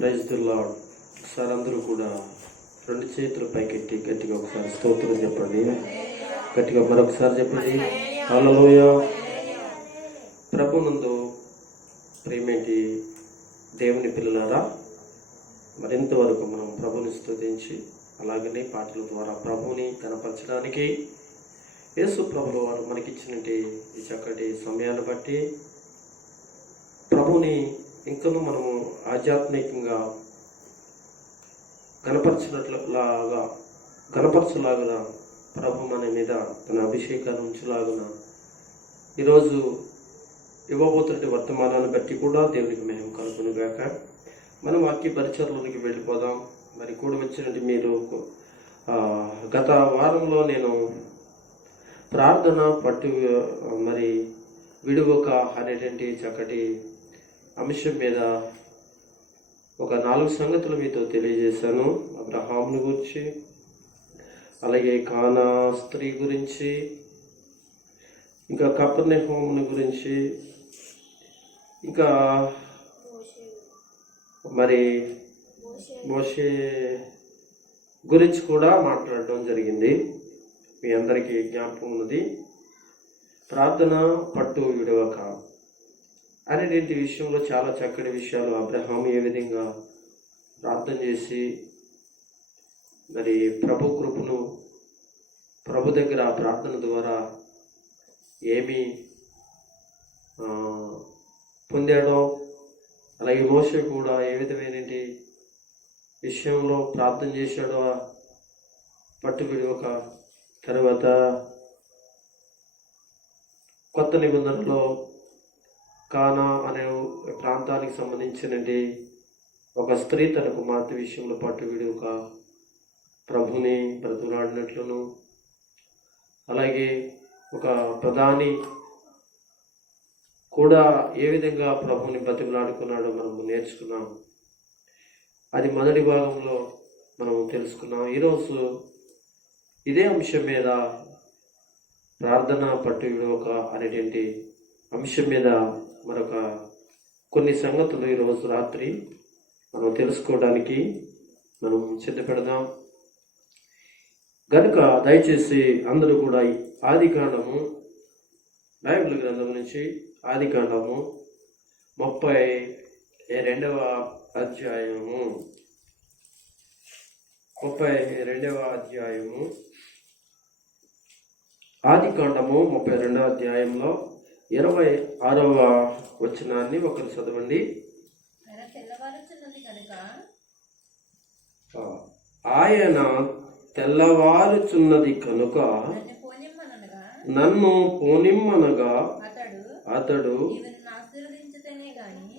Praise the lord. ఒకసారి అందరూ కూడా రెండు చేతులు పైకెత్తి గట్టిగా ఒకసారి స్తోత్రం చెప్పండి. గట్టిగా మరొకసారి చెప్పండి. హల్లెలూయా. ప్రభునందు ప్రేమేంటి దేవుని పిల్లలారా, మరింతవరకు మనం ప్రభుని స్తుతించి అలాగనే పాటల ద్వారా ప్రభుని కనపరచడానికి యేసు ప్రభువు వారు మనకిచ్చినట్టు ఈ చక్కటి సమయాన్ని బట్టి ప్రభుని ఇంకనూ మనము ఆధ్యాత్మికంగా కనపరచలాగా ప్రభు మన మీద తన అభిషేకాన్ని ఉంచలాగున ఈరోజు ఇవ్వబోతున్న వర్తమానాన్ని బట్టి కూడా దేవునికి మహిమ కలుగును గాక. మనం వాక్య పరిచర్లలోకి వెళ్ళిపోదాం. మరి కూడా వచ్చినట్టు మీరు గత వారంలో నేను ప్రార్థన పట్టు మరి విడువక అనేటువంటి చక్కటి అంశం మీద ఒక 4 సంగతులు మీతో తెలియజేశాను. అబ్రహాముని గురించి, అలాగే కానా స్త్రీ గురించి, ఇంకా కపెర్నహూముని గురించి, ఇంకా మరి మోషే గురించి కూడా మాట్లాడడం జరిగింది. మీ అందరికీ జ్ఞాపకం ఉన్నది. ప్రార్థన పట్టు విడవక అనేటువంటి విషయంలో చాలా చక్కటి విషయాలు, అబ్రహాము ఏ విధంగా ప్రార్థన చేసి మరి ప్రభు కృపను ప్రభు దగ్గర ఆ ప్రార్థన ద్వారా ఏమి పొందాడో, అలాగే మోషే కూడా ఏ విధమైన విషయంలో ప్రార్థన చేశాడో పట్టు విడవక. తర్వాత కొత్త నిబంధనలో కానా అనే ప్రాంతానికి సంబంధించినది ఒక స్త్రీ తన కుమార్తె విషయంలో పట్టు విడవక ప్రభుని బ్రతులాడినట్లును, అలాగే ఒక ప్రధాని కూడా ఏ విధంగా ప్రభుని బ్రతిమలాడుకున్నాడో మనము నేర్చుకున్నాం. అది మొదటి భాగంలో మనము తెలుసుకున్నాం. ఈరోజు ఇదే అంశం మీద ప్రార్థన పట్టు విడవక అనేటువంటి అంశం మీద మరొక కొన్ని సంగతులు ఈరోజు రాత్రి మనం తెలుసుకోవడానికి మనం సిద్ధపెడదాం. కనుక దయచేసి అందరూ కూడా ఆదికాండము, బైబిల్ గ్రంథం నుంచి ఆదికాండము 32వ అధ్యాయము 32వ అధ్యాయము ఆదికాండము 32వ అధ్యాయంలో 26వ వచనాన్ని ఒకరు చదవండి. ఆయన తెల్లవారుచున్నది కనుక నన్ను పోనిమ్మనగా అతడు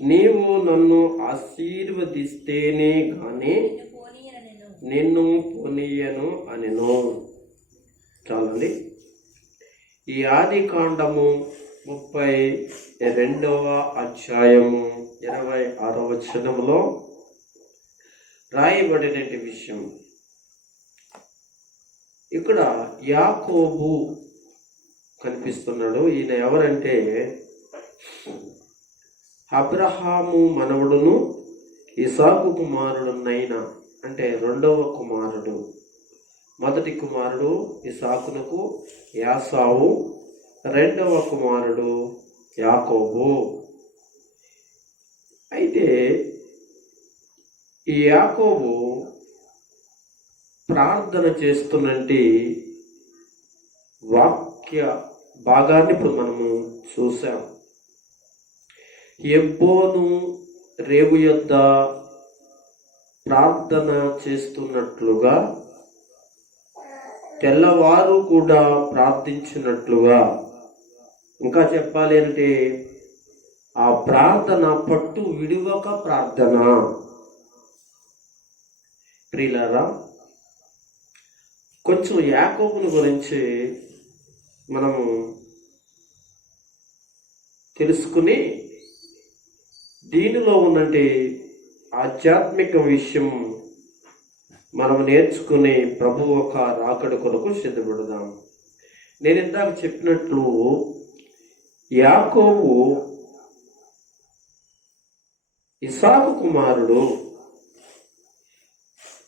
నీవు నన్ను ఆశీర్వదిస్తేనే గాని నిన్ను పోనీయను అనెను. చాలండి. ఈ ఆదికాండము 32వ అధ్యాయము 26వ వచనంలో రాయబడిన విషయం. ఇక్కడ యాకోబు కనిపిస్తున్నాడు. ఈయన ఎవరంటే అబ్రహాము మనవడును ఇసాకు కుమారుడునైన, అంటే 2వ కుమారుడు. మొదటి కుమారుడు ఇసాకునకు యాసావు, 2వ కుమారుడు యాకోబు. అయితే ఈ యాకోబు ప్రార్థన చేస్తున్నట్టి వాక్య భాగాన్ని ఇప్పుడు మనము చూసాం. ఎబ్బోను రేవు యొద్ద ప్రార్థన చేస్తున్నట్లుగా, తెల్లవారు కూడా ప్రార్థించినట్లుగా, ఇంకా చెప్పాలి అంటే ఆ ప్రార్థన పట్టు విడువక ప్రార్థన. ప్రియులారా, కొంచెం యాకోబుని గురించి మనము తెలుసుకుని దీనిలో ఉన్నటి ఆధ్యాత్మిక విషయం మనం నేర్చుకుని ప్రభు ఒక రాకడ కొరకు సిద్ధపడదాం. నేను ఇందాక చెప్పినట్లు యాకోబు ఇసాకు కుమారుడు,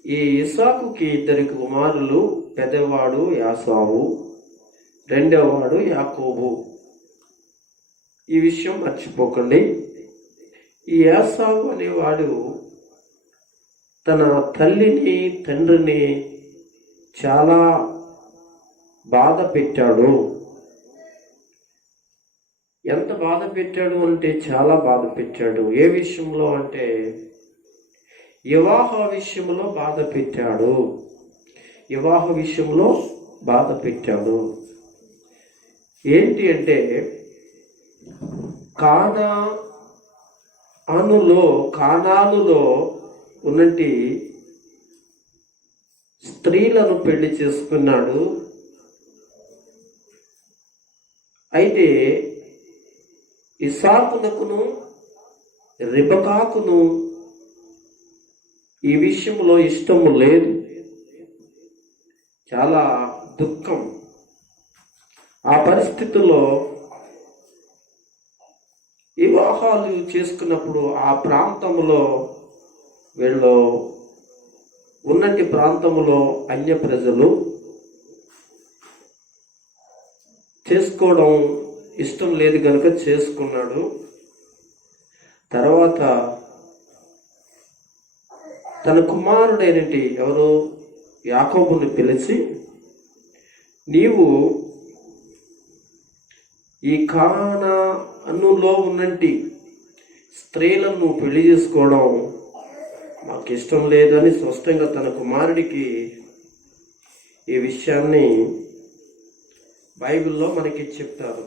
ఈ ఇస్సాకుకి 2 కుమారులు, పెద్దవాడు యాసావు, రెండవవాడు యాకోబు. ఈ విషయం మర్చిపోకండి. ఈ యాసావు అనేవాడు తన తల్లిని తండ్రిని చాలా బాధ పెట్టాడు. ఎంత బాధ పెట్టాడు అంటే చాలా బాధ పెట్టాడు. ఏ విషయంలో అంటే వివాహ విషయంలో బాధ పెట్టాడు. వివాహ విషయంలో బాధ పెట్టాడు. ఏంటి అంటే కానానులో ఉన్నటి స్త్రీలను పెళ్లి చేసుకున్నాడు. అయితే ఇస్సాకునకును రిబకాకును ఈ విషయంలో ఇష్టము లేదు. చాలా దుఃఖం. ఆ పరిస్థితుల్లో వివాహాలు చేసుకున్నప్పుడు ఆ ప్రాంతంలో వీళ్ళు ఉన్నటి ప్రాంతంలో అన్య ప్రజలు చేసుకోవడం ఇష్టం లేదు కనుక చేసుకున్నాడు. తర్వాత తన కుమారుడైనటి ఎవరు యాకోబుని పిలిచి, నీవు ఈ కానానులో ఉన్నటి స్త్రీలను పెళ్లి చేసుకోవడం మాకు ఇష్టం లేదు అని స్పష్టంగా తన కుమారుడికి ఈ విషయాన్ని బైబిల్లో మనకి చెప్తారు.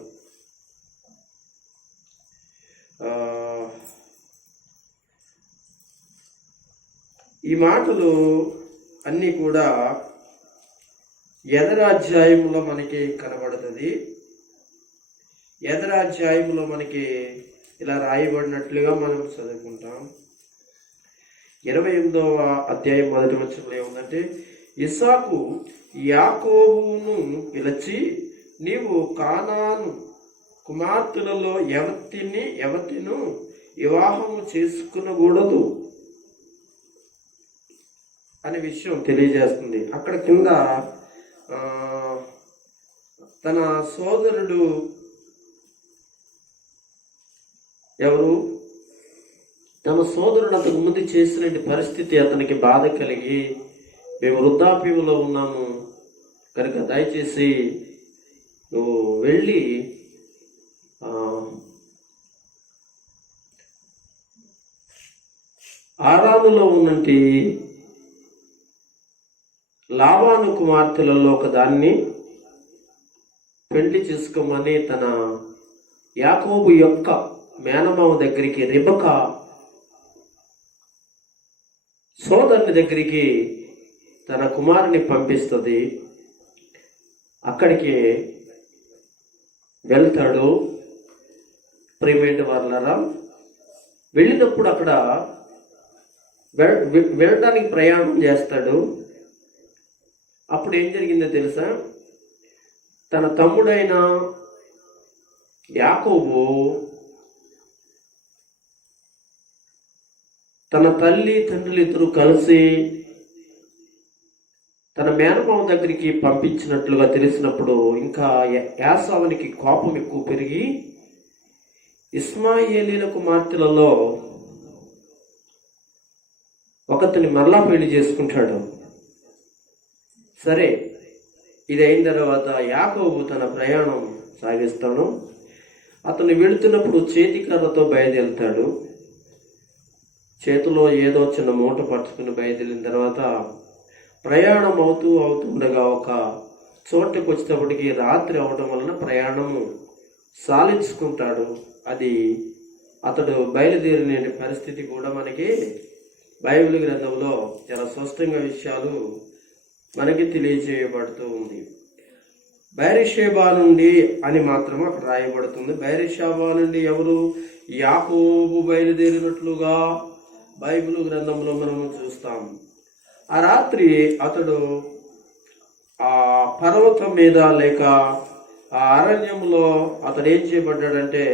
ఈ మాటలు అన్నీ కూడా యెదరాధ్యాయంలో మనకి కనబడుతుంది. యెదరాధ్యాయంలో మనకి ఇలా రాయబడినట్లుగా మనం చదువుకుంటాం. 28వ అధ్యాయం 1వ వచనంలో ఏముందంటే, ఇస్సాకు యాకోబును పిలిచి, నీవు కానాను కుమార్తెలలో ఎవతిను వివాహము చేసుకునకూడదు అనే విషయం తెలియజేస్తుంది. అక్కడ కింద తన సోదరుడు ఎవరు, తన సోదరుడు అంతకు ముందు చేసిన పరిస్థితి అతనికి బాధ కలిగి, మేము వృద్ధాప్యంలో ఉన్నాము కనుక దయచేసి నువ్వు వెళ్ళి ఆరాములో ఉన్నటి లాబాను కుమార్తెలలో ఒకదాన్ని పెళ్లి చేసుకోమని తన యాకోబు యొక్క మేనమామ దగ్గరికి, రిబకా సోదరుని దగ్గరికి తన కుమారుని పంపిస్తుంది. అక్కడికి వెళ్తాడు. ప్రియమైన వారలారా, వెళ్ళినప్పుడు అక్కడ వెళ్ళడానికి ప్రయాణం చేస్తాడు. అప్పుడు ఏం జరిగిందో తెలుసా? తన తమ్ముడైన యాకోబు తన తల్లి తండ్రులు ఇద్దరు కలిసి తన మేనమామ దగ్గరికి పంపించినట్లుగా తెలిసినప్పుడు ఇంకా యాసావునికి కోపం ఎక్కువ పెరిగి ఇస్మాయేలీల కుమార్తెలలో ఒకతని మరలా పెళ్లి చేసుకుంటాడు. సరే, ఇది అయిన తర్వాత యాకోబు తన ప్రయాణం సాగిస్తాడు. అతను వెళుతున్నప్పుడు చేతికర్రతో బయలుదేరుతాడు. చేతిలో ఏదో చిన్న మూట పట్టుకుని బయలుదేరిన తర్వాత ప్రయాణం అవుతుండగా ఒక చోటుకు వచ్చేటప్పటికి రాత్రి అవడం వలన ప్రయాణము సాలించుకుంటాడు. అది అతడు బయలుదేరిన పరిస్థితి కూడా మనకి బైబిల్ గ్రంథంలో చాలా స్పష్టంగా విషయాలు మనకి తెలియజేయబడుతూ ఉంది. బెర్షెబా నుండి అని మాత్రం అక్కడ రాయబడుతుంది. బెర్షెబా నుండి ఎవరు? యాకోబు బయలుదేరినట్లుగా బైబిల్ గ్రంథంలో మనము చూస్తాం. ఆ రాత్రి అతడు ఆ పర్వతం మీద లేక ఆ అరణ్యంలో అతడు ఏం చేయబడ్డాడంటే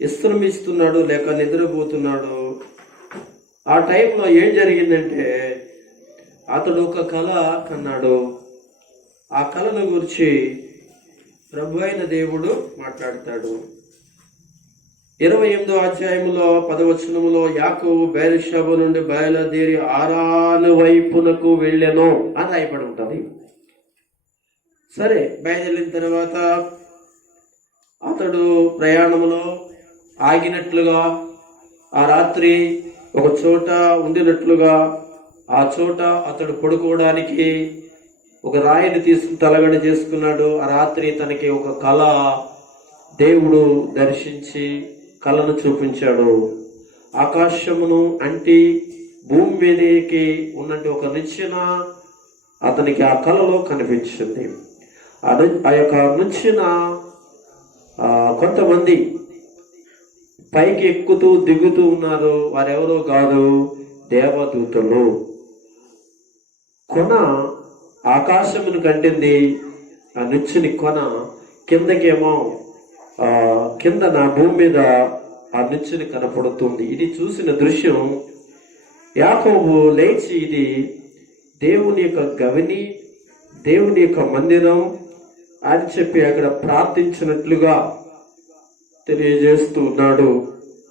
విశ్రమిస్తున్నాడు లేక నిద్రపోతున్నాడు. ఆ టైంలో ఏం జరిగిందంటే అతడు ఒక కళ కన్నాడు. ఆ కళను గురించి ప్రభు అయిన దేవుడు మాట్లాడతాడు. 28వ అధ్యాయములో 10వ వచనములో యాకోబు బెయేర్షెబా నుండి బయలుదేరి హారాను వైపునకు వెళ్ళెను అని రాయబడి ఉంటుంది. సరే, బయలుదేరిన తర్వాత అతడు ప్రయాణములో ఆగినట్లుగా, ఆ రాత్రి ఒక చోట ఉండినట్లుగా, ఆ చోట అతడు పడుకోవడానికి ఒక రాయిని తీసుకుని తలగడ చేసుకున్నాడు. ఆ రాత్రి తనకి ఒక కళ దేవుడు దర్శించి కళను చూపించాడు. ఆకాశమును అంటి భూమి మీదకి ఉన్నట్టు ఒక నిచ్చెన అతనికి ఆ కళలో కనిపించింది. ఆ యొక్క నిచ్చెన కొంతమంది పైకి ఎక్కుతూ దిగుతూ ఉన్నారు. వారెవరో కాదు, దేవదూతలు. కొన ఆకాశమును కంటింది. ఆ నిచ్చెని కొన కిందకేమో కింద నా భూమి మీద ఆ నిచ్చెని కనపడుతుంది. ఇది చూసిన దృశ్యం యాకోబు లేచి ఇది దేవుని యొక్క గవిని, దేవుని యొక్క మందిరం అని చెప్పి అక్కడ ప్రార్థించినట్లుగా తెలియజేస్తూ ఉన్నాడు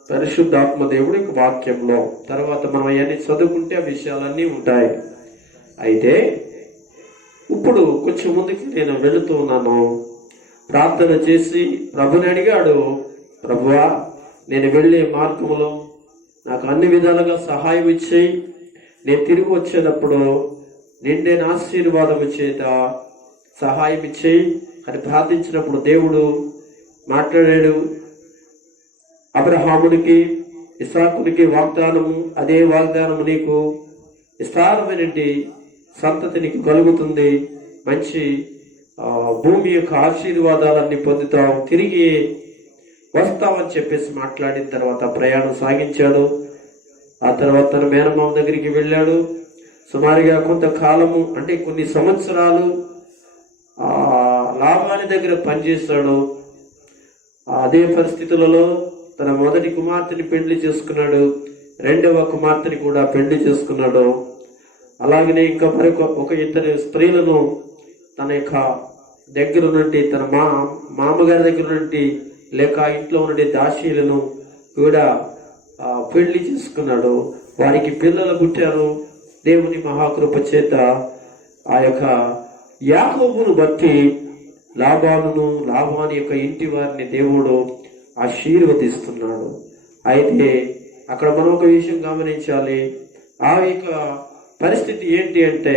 పరిశుద్ధాత్మ దేవుడి వాక్యంలో. తర్వాత మనం అవన్నీ చదువుకుంటే ఆ విషయాలన్నీ ఉంటాయి. అయితే ఇప్పుడు కొంచెం ముందుకి నేను వెళుతూ ఉన్నాను. ప్రార్థన చేసి ప్రభుని అడిగాడు, ప్రభువా, నేను వెళ్ళే మార్గంలో నాకు అన్ని విధాలుగా సహాయం ఇచ్చేయి. నేను తిరిగి వచ్చేటప్పుడు నిండైన ఆశీర్వాదం చేత సహాయం ఇచ్చేయి అని ప్రార్థించినప్పుడు దేవుడు మాట్లాడాడు. అబ్రహామునికి, ఇస్సాకునికి వాగ్దానము, అదే వాగ్దానము నీకు విస్తారమైనటువంటి సంతతి నీకు కలుగుతుంది, మంచి భూమి యొక్క ఆశీర్వాదాలన్నీ పొందుతావు, తిరిగి వస్తామని చెప్పేసి మాట్లాడిన తర్వాత ప్రయాణం సాగించాడు. ఆ తర్వాత తన మేనమామ దగ్గరికి వెళ్ళాడు. సుమారుగా కొంతకాలము, అంటే కొన్ని సంవత్సరాలు లాభాని దగ్గర పనిచేశాడు. అదే పరిస్థితులలో తన మొదటి కుమార్తెని పెళ్లి చేసుకున్నాడు, రెండవ కుమార్తెని కూడా పెళ్లి చేసుకున్నాడు. అలాగనే ఇంకా ఒక ఇద్దరు స్త్రీలను తన యొక్క దగ్గర నుండి, తన మామగారి దగ్గర నుండి లేక ఇంట్లో ఉండే దాసీలను కూడా పెళ్లి చేసుకున్నాడు. వారికి పిల్లలు పుట్టారు. దేవుని మహాకృప చేత ఆ యొక్క యాకోబును బట్టి లాబాని యొక్క ఇంటి వారిని దేవుడు ఆశీర్వదిస్తున్నాడు. అయితే అక్కడ మనం ఒక విషయం గమనించాలి. ఆ యొక్క పరిస్థితి ఏంటి అంటే,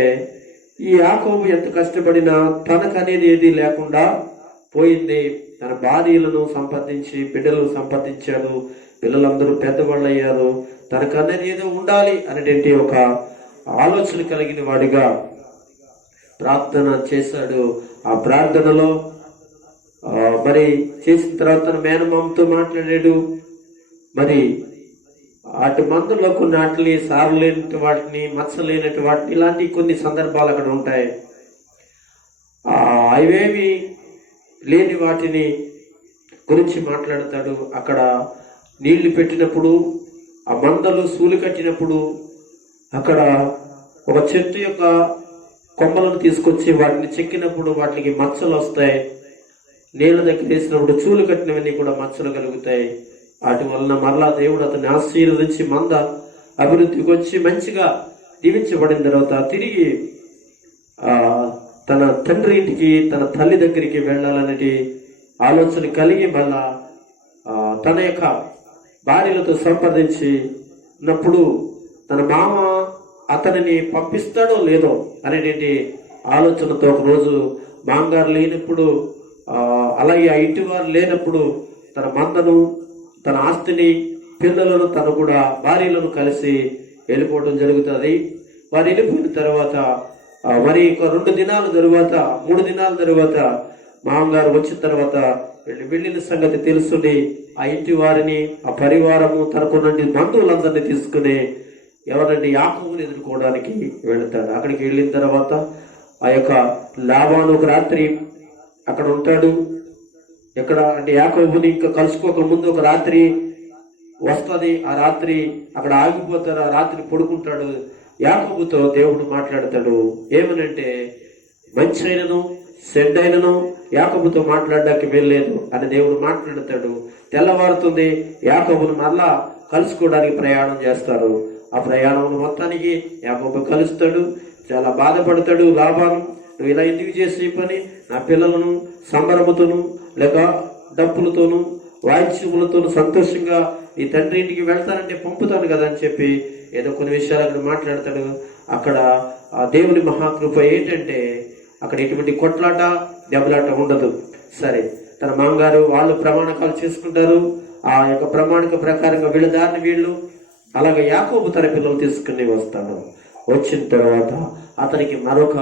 ఈ యాకోబు ఎంత కష్టపడినా తనకు అనేది ఏది లేకుండా పోయింది. తన భార్యలను సంపాదించి బిడ్డలను సంపాదించాడు. పిల్లలందరూ పెద్దవాళ్ళు అయ్యారు. తనకు అనేది ఏదో ఉండాలి అనేటువంటి ఒక ఆలోచన కలిగిన వాడిగా ప్రార్థన చేశాడు. ఆ ప్రార్థనలో మరి చేసిన తర్వాత తన మేనమామతో మాట్లాడాడు. మరి అటు మందులో కొన్ని వాటిని, సారు లేనట్టు వాటిని, మచ్చ లేనట్టు వాటిని, ఇలాంటి కొన్ని సందర్భాలు అక్కడ ఉంటాయి. అవేమి లేని వాటిని గురించి మాట్లాడతాడు. అక్కడ నీళ్లు పెట్టినప్పుడు, ఆ మందలు సూలు కట్టినప్పుడు, అక్కడ ఒక చెట్టు యొక్క కొమ్మలను తీసుకొచ్చి వాటిని చెక్కినప్పుడు వాటికి మచ్చలు వస్తాయి. నీళ్ళ దగ్గర వేసినప్పుడు చూలు కట్టినవన్నీ కూడా మచ్చలు కలుగుతాయి. వాటి వలన మరలా దేవుడు అతన్ని ఆశీర్వదించి మంద అభివృద్ధికి వచ్చి మంచిగా దీవించబడిన తర్వాత తిరిగి తన తండ్రి ఇంటికి, తన తల్లి దగ్గరికి వెళ్ళాలనే ఆలోచన కలిగి మళ్ళా తన యొక్క భార్యలతో సంప్రదించినప్పుడు తన మామ అతనిని పంపిస్తాడో లేదో అనేటువంటి ఆలోచనతో ఒకరోజు మామగారు లేనప్పుడు, అలాగే ఆ ఇంటి వారు లేనప్పుడు తన మందను, తన ఆస్తిని, పిల్లలను, తను కూడా భార్యలను కలిసి వెళ్ళిపోవడం జరుగుతుంది. వారు వెళ్ళిపోయిన తర్వాత మరి 2 దినాల తరువాత, 3 దినాల తరువాత మామగారు వచ్చిన తర్వాత వెళ్ళిన సంగతి తెలుసుని ఆ ఇంటి వారిని, ఆ పరివారము, తనకున్నటువంటి బంధువులందరినీ తీసుకుని ఎవరంటే యాకోబుని ఎదుర్కోవడానికి వెళతాడు. అక్కడికి వెళ్ళిన తర్వాత ఆ యొక్క లాబాను ఒక రాత్రి అక్కడ ఉంటాడు. ఎక్కడ అంటే యాకోబుని ఇంకా కలుసుకోక ముందు ఒక రాత్రి వస్తుంది. ఆ రాత్రి అక్కడ ఆగిపోతారు. ఆ రాత్రి పడుకుంటాడు. యాకోబుతో దేవుడు మాట్లాడతాడు. ఏమనంటే మంచి అయినను చెడ్డ అయినను యాకోబుతో మాట్లాడడానికి వెళ్ళలేదు అని దేవుడు మాట్లాడతాడు. తెల్లవారుతుంది, యాకోబును మళ్ళా కలుసుకోవడానికి ప్రయాణం చేస్తారు. ఆ ప్రయాణం మొత్తానికి యాకోబు కలుస్తాడు. చాలా బాధపడతాడు. లాభాను, నువ్వు ఇలా ఎందుకు చేసే పని, నా పిల్లలను సంబరముతోను లేక డప్పులతోనూ వాయిద్యములతోనూ సంతోషంగా నీ తండ్రి ఇంటికి వెళ్తానంటే పంపుతాను కదా అని చెప్పి ఏదో కొన్ని విషయాలు అక్కడ మాట్లాడతాడు. అక్కడ ఆ దేవుని మహాకృప ఏంటంటే అక్కడ ఎటువంటి కొట్లాట దెబ్బలాట ఉండదు. సరే, తన మామగారు వాళ్ళు ప్రమాణకాలు చేసుకుంటారు. ఆ యొక్క ప్రమాణిక ప్రకారంగా వీళ్ళ దారిని వీళ్ళు, అలాగే యాకోబు తన పిల్లలు తీసుకుని వస్తాడు. వచ్చిన తర్వాత అతనికి మరొక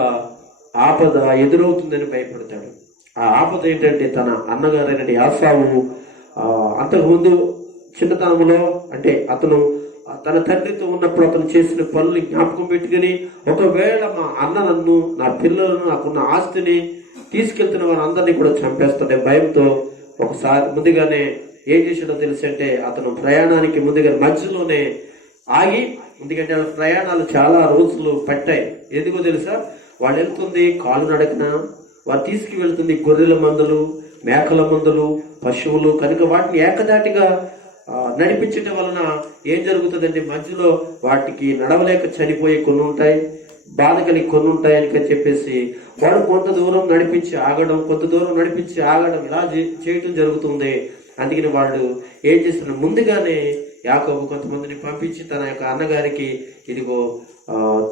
ఆపద ఎదురవుతుందని భయపడతాడు. ఆ ఆపద ఏంటంటే తన అన్నగారైన యాసావు అంతకుముందు చిన్నతనంలో అంటే అతను తన తండ్రితో ఉన్నప్పుడు అతను చేసిన పనులు జ్ఞాపకం పెట్టుకుని, ఒకవేళ మా అన్న నన్ను, నా పిల్లలను, నాకున్న ఆస్తిని తీసుకెళ్తున్న వారందరినీ కూడా చంపేస్తుంటే భయంతో ఒకసారి ముందుగానే ఏం చేసాడో తెలిసి అంటే అతను ప్రయాణానికి ముందుగా మధ్యలోనే ఆగి, ఎందుకంటే వాళ్ళ ప్రయాణాలు చాలా రోజులు పట్టాయి. ఎందుకో తెలుసా, వాళ్ళు వెళ్తుంది కాలు నడకన, వారు తీసుకువెళ్తుంది గొర్రెల మందలు, మేకల మందలు, పశువులు కనుక వాటిని ఏకదాటిగా నడిపించటం వలన ఏం జరుగుతుందంటే మధ్యలో వాటికి నడవలేక చనిపోయే కొన్ని ఉంటాయి, బాధ కలిగి కొన్ని ఉంటాయి అని చెప్పేసి వాడు కొంత దూరం నడిపించి ఆగడం, కొంత దూరం నడిపించి ఆగడం ఇలా చేయటం జరుగుతుంది. అందుకని వాళ్ళు ఏం చేస్తున్నారు, ముందుగానే యాకోబు కొంతమందిని పంపించి తన యొక్క అన్నగారికి ఇదిగో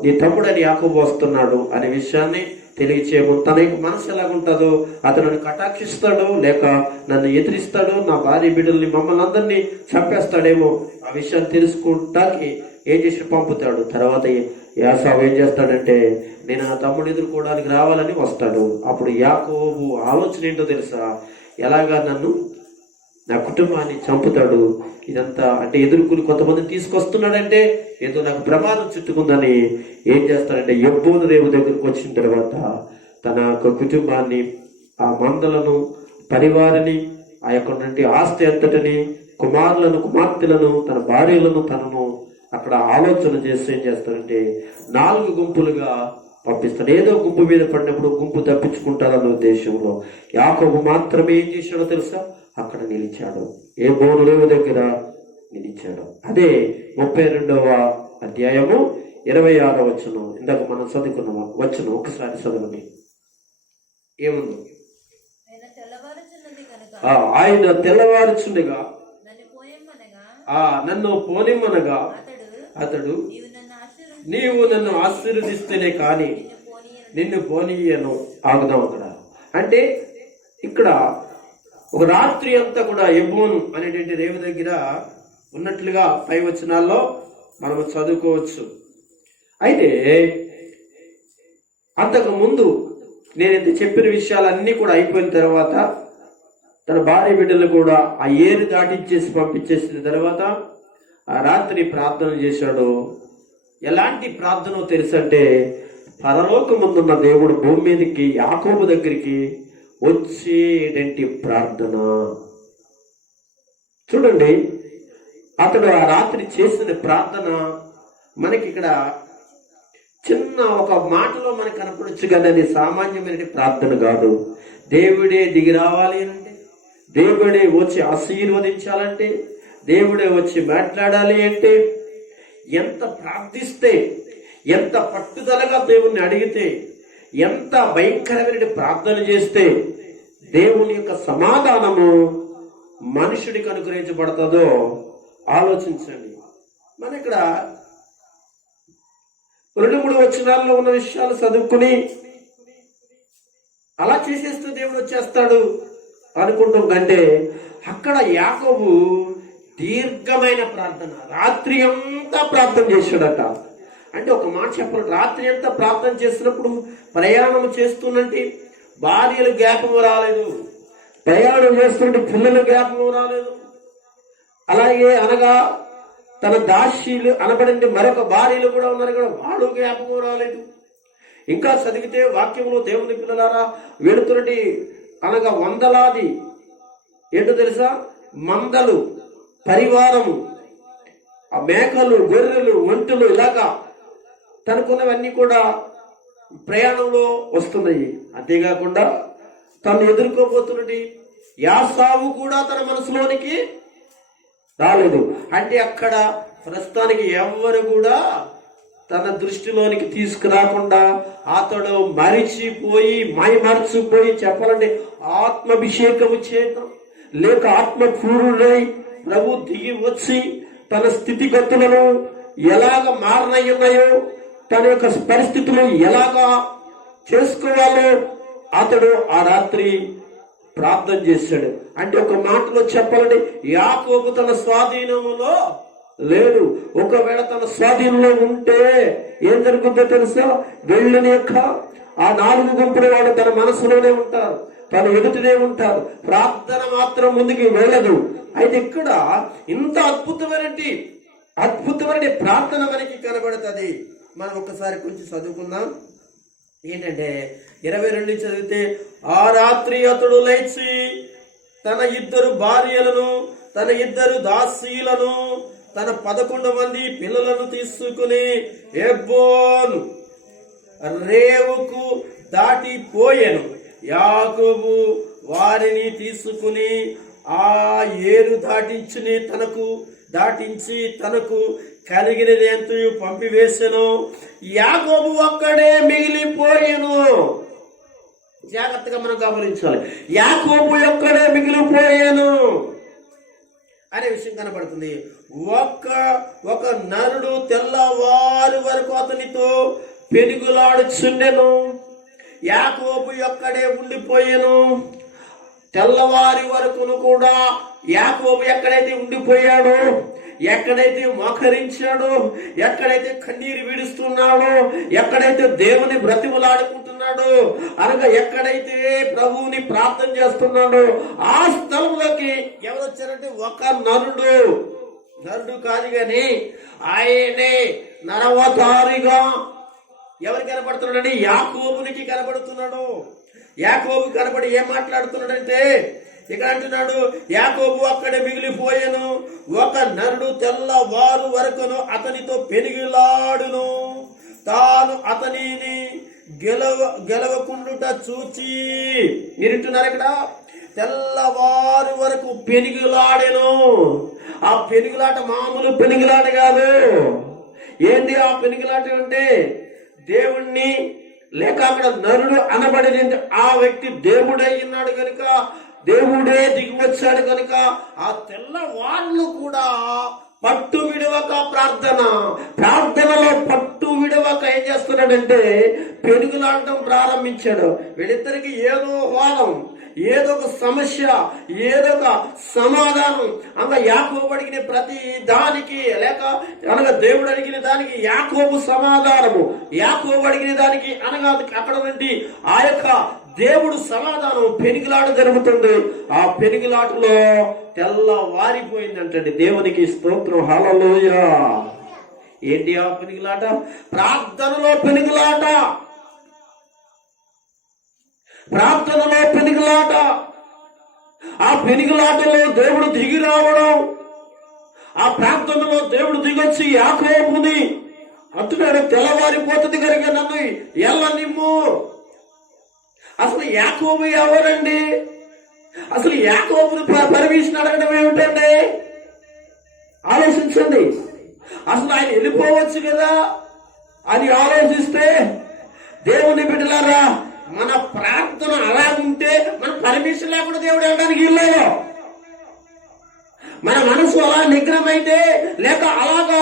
నీ తమ్ముడని యాకోబు వస్తున్నాడు అనే విషయాన్ని తెలియచేయము. తన యొక్క మనసు ఎలాగుంటుందో, అతను కటాక్షిస్తాడో లేక నన్ను ఎదిరిస్తాడో, నా భార్య బిడ్డల్ని మమ్మల్ని అందరినీ చంపేస్తాడేమో ఆ విషయాన్ని తెలుసుకుంటానికి ఏం చేసి పంపుతాడు. తర్వాత యాసావు ఏం చేస్తాడంటే నేను నా తమ్ముడు ఎదుర్కోవడానికి రావాలని వస్తాడు. అప్పుడు యాకోబు ఆలోచన ఏంటో తెలుసా, ఎలాగా నన్ను, నా కుటుంబాన్ని చంపుతాడు. ఇదంతా అంటే ఎదుర్కొని కొంతమందిని తీసుకొస్తున్నాడంటే ఏదో నాకు ప్రమాదం చుట్టుకుందని ఏం చేస్తాడంటే యెబ్బోను రేవు దగ్గరకు వచ్చిన తర్వాత తన యొక్క కుటుంబాన్ని, ఆ మందలను, పరివారిని, ఆ యొక్క ఆస్తి అంతటిని, కుమారులను, కుమార్తెలను, తన భార్యలను తనను అక్కడ ఆలోచన చేసి ఏం చేస్తాడంటే 4 గుంపులుగా పంపిస్తాడు. ఏదో గుంపు మీద పడినప్పుడు గుంపు తప్పించుకుంటారన్న ఉద్దేశంలో యాకోబు మాత్రమే ఏం చేశాడో తెలుసా, అక్కడ నిలిచాడు. యెబ్బోను రేవు దగ్గర నిలిచాడు. అదే 32వ అధ్యాయము 26వ వచనం. ఇందాక మనం చదువుకున్నాం వచనం ఒకసారి చదవండి. ఏముంది, ఆయన తెల్లవారుచుండగా నన్ను పోనిమ్మనగా అతడు నీవు నన్ను ఆశీర్వదిస్తేనే కానీ నిన్ను పోనీయను. ఆగుదాం అక్కడ. అంటే ఇక్కడ ఒక రాత్రి అంతా కూడా యెబ్బోను అనేటువంటి రేవు దగ్గర ఉన్నట్లుగా పై వచనాల్లో మనము చదువుకోవచ్చు. అయితే అంతకు ముందు నేనైతే చెప్పిన విషయాలన్నీ కూడా అయిపోయిన తర్వాత తన భార్య బిడ్డలు కూడా ఆ ఏరు దాటించేసి పంపించేసిన తర్వాత ఆ రాత్రి ప్రార్థన చేశాడు. ఎలాంటి ప్రార్థన తెలుసంటే, పరలోకమందున్న దేవుడు భూమి మీదకి యాకోబు దగ్గరికి వచ్చేటువంటి ప్రార్థన. చూడండి, అతడు ఆ రాత్రి చేసిన ప్రార్థన మనకి ఇక్కడ చిన్న ఒక మాటలో మనకు కనపడచ్చు కదా, అది సామాన్యమైన ప్రార్థన కాదు. దేవుడే దిగి రావాలి అంటే, దేవుడే వచ్చి ఆశీర్వదించాలంటే, దేవుడే వచ్చి మాట్లాడాలి అంటే ఎంత ప్రార్థిస్తే, ఎంత పట్టుదలగా దేవుణ్ణి అడిగితే, ఎంత భయంకరమైన ప్రార్థన చేస్తే దేవుని యొక్క సమాధానము మనుషుడికి అనుగ్రహించబడుతుందో ఆలోచించండి. మన ఇక్కడ 2-3 వచనాల్లో ఉన్న విషయాలు చదువుకుని అలా చేసేస్తూ దేవుడు వచ్చేస్తాడు అనుకుంటాం కంటే, అక్కడ యాకోబు దీర్ఘమైన ప్రార్థన, రాత్రి అంతా ప్రార్థన చేశాడట. అంటే ఒక మాట చెప్పాలి, రాత్రి అంతా ప్రార్థన చేసినప్పుడు ప్రయాణం చేస్తున్నట్టు భార్యలు జ్ఞాపకం రాలేదు, ప్రయాణం చేస్తుంటే పిల్లలు జ్ఞాపకం రాలేదు, అలాగే అనగా తన దాసీలు అనబడి మరొక భార్యలు కూడా ఉన్నారు కూడా, వాడు జ్ఞాపకం రాలేదు. ఇంకా చదివితే వాక్యంలో దేవుని పిల్లలారా వెళుతున్నటి అనగా వందలాది ఏంటో తెలుసా, మందలు, పరివారము, ఆ మేకలు, గొర్రెలు, ఒంటెలు, ఇలాగా తనకున్నవన్నీ కూడా ప్రయాణంలో వస్తున్నాయి. అంతేకాకుండా తను ఎదుర్కోబోతున్నది యాసావు కూడా తన మనసులోనికి రాలేదు. అంటే అక్కడ ప్రస్తుతానికి ఎవ్వరు కూడా తన దృష్టిలోనికి తీసుకురాకుండా అతడు మరిచిపోయి మైమర్చిపోయి, చెప్పాలంటే ఆత్మాభిషేకము చేయటం లేక ఆత్మపూర్ణుడై ప్రభు దిగి వచ్చి తన స్థితిగతులను ఎలాగ మారనయ్యున్నాయో, తన యొక్క పరిస్థితులు ఎలాగా చేసుకోవాలో అతడు ఆ రాత్రి ప్రార్థన చేశాడు. అంటే ఒక మాటలో చెప్పాలంటే యాకోబు తన స్వాధీనములో లేడు. ఒకవేళ తన స్వాధీనంలో ఉంటే ఏం జరుగుతుందో తెలుసా? వెళ్ళని యొక్క ఆ 4 గుంపుల వాడు తన మనసులోనే ఉంటారు, తన ఎదుటినే ఉంటారు. ప్రార్థన మాత్రం ముందుకు వెళ్ళదు. అయితే ఇక్కడ ఇంత అద్భుతమైన ప్రార్థన మనకి కనబడుతుంది. మనం ఒక్కసారి కొంచెం చదువుకుందాం. ఏంటంటే 22 చదివితే, ఆ రాత్రి అతడు లేచి తన 2 భార్యలను, తన 2 దాసీలను, తన 11 మంది పిల్లలను తీసుకుని హెబ్రోను రేవుకు దాటిపోయాను. యాకోబు వారిని తీసుకుని ఆ ఏరు దాటించి తనకు కలిగినది ఎంతో పంపివేసెను. యాకోబు ఒక్కడే మిగిలిపోయాను. జాగ్రత్తగా మనం గమనించాలి. యాకోబు ఒక్కడే మిగిలిపోయాను అనే విషయం కనబడుతుంది. ఒక నరుడు తెల్లవారు వరకు అతనితో పెనుగులాడుచుండెను. యాకోబు ఒక్కడే ఉండిపోయాను. తెల్లవారి వరకును కూడా యాకోబు ఎక్కడైతే ఉండిపోయాడో, ఎక్కడైతే మోకరించాడో, ఎక్కడైతే కన్నీరు విడుస్తున్నాడో, ఎక్కడైతే దేవుని బ్రతిమలాడుకుంటున్నాడో, అనగా ఎక్కడైతే ప్రభువుని ప్రార్థన చేస్తున్నాడో, ఆ స్థలంలోకి ఎవరు వచ్చారంటే ఒక నరుడు కాదు గాని ఆయనే నరవతారిగా ఎవరు కనబడుతున్నాడని యాకోబునికి కనబడుతున్నాడు. యాకోబు కనబడి ఏం మాట్లాడుతున్నాడంటే ఇక్కడ అంటున్నాడు, యాకోబు అక్కడే మిగిలిపోయాను. ఒక నరుడు తెల్లవారు వరకును అతనితో పెనుగులాడును. తాను అతనిని గెలవకుండుట చూచి, మీరింటున్నారు ఇక్కడ, తెల్లవారు వరకు పెనుగులాడెను. ఆ పెనుగులాట మామూలు పెనుగులాట కాదు. ఏంటి ఆ పెనుగులాట అంటే? దేవుణ్ణి లేక అక్కడ నరుడు అనబడిన ఆ వ్యక్తి దేవుడై ఉన్నాడు కనుక, దేవుడే దిగి వచ్చాడు కనుక ఆ తెల్లవాళ్ళు కూడా పట్టు విడవక ప్రార్థనలో పట్టు విడవక ఏం చేస్తున్నాడంటే పెనుగులాడటం ప్రారంభించాడు. వీళ్ళిద్దరికి ఏదో వాదం, ఏదో ఒక సమస్య, ఏదో ఒక సమాధానం. అనగా యాకోబు అడిగిన ప్రతి దానికి, లేక అనగా దేవుడు అడిగిన దానికి యాకోబు సమాధానము, యాకోబు అడిగిన దానికి అనగా అక్కడ నుండి ఆ యొక్క దేవుడు సమాధానం. పెనుగులాట జరుగుతుంది. ఆ పెనుగులాటలో తెల్లవారిపోయిందంటండి. దేవునికి స్తోత్రం, హల్లెలూయా. ఏంటి ఆ పెనుగులాట? ప్రార్థనలో పెనుగులాట. ఆ పెనుగులాటలో దేవుడు దిగి రావడం, ఆ ప్రార్థనలో దేవుడు దిగొచ్చి యాకోబుని అంటున్నాడు, తెల్లవారిపోతుంది కనుక నన్ను ఎల్లనిమ్ము. అసలు యాకోబు ఎవరండి? అసలు యాకోబుని పర్మిషన్ అడగడం ఏమిటండి? ఆలోచించండి. అసలు ఆయన వెళ్ళిపోవచ్చు కదా అని ఆలోచిస్తే, దేవుని బిడ్డలారా, మన ప్రార్థన అలా ఉంటే మన పర్మిషన్ లేకుండా దేవుడు వెళ్ళడానికి ఇల్లేదు. మన మనసు అలా నిగ్రహమైతే, లేక అలాగా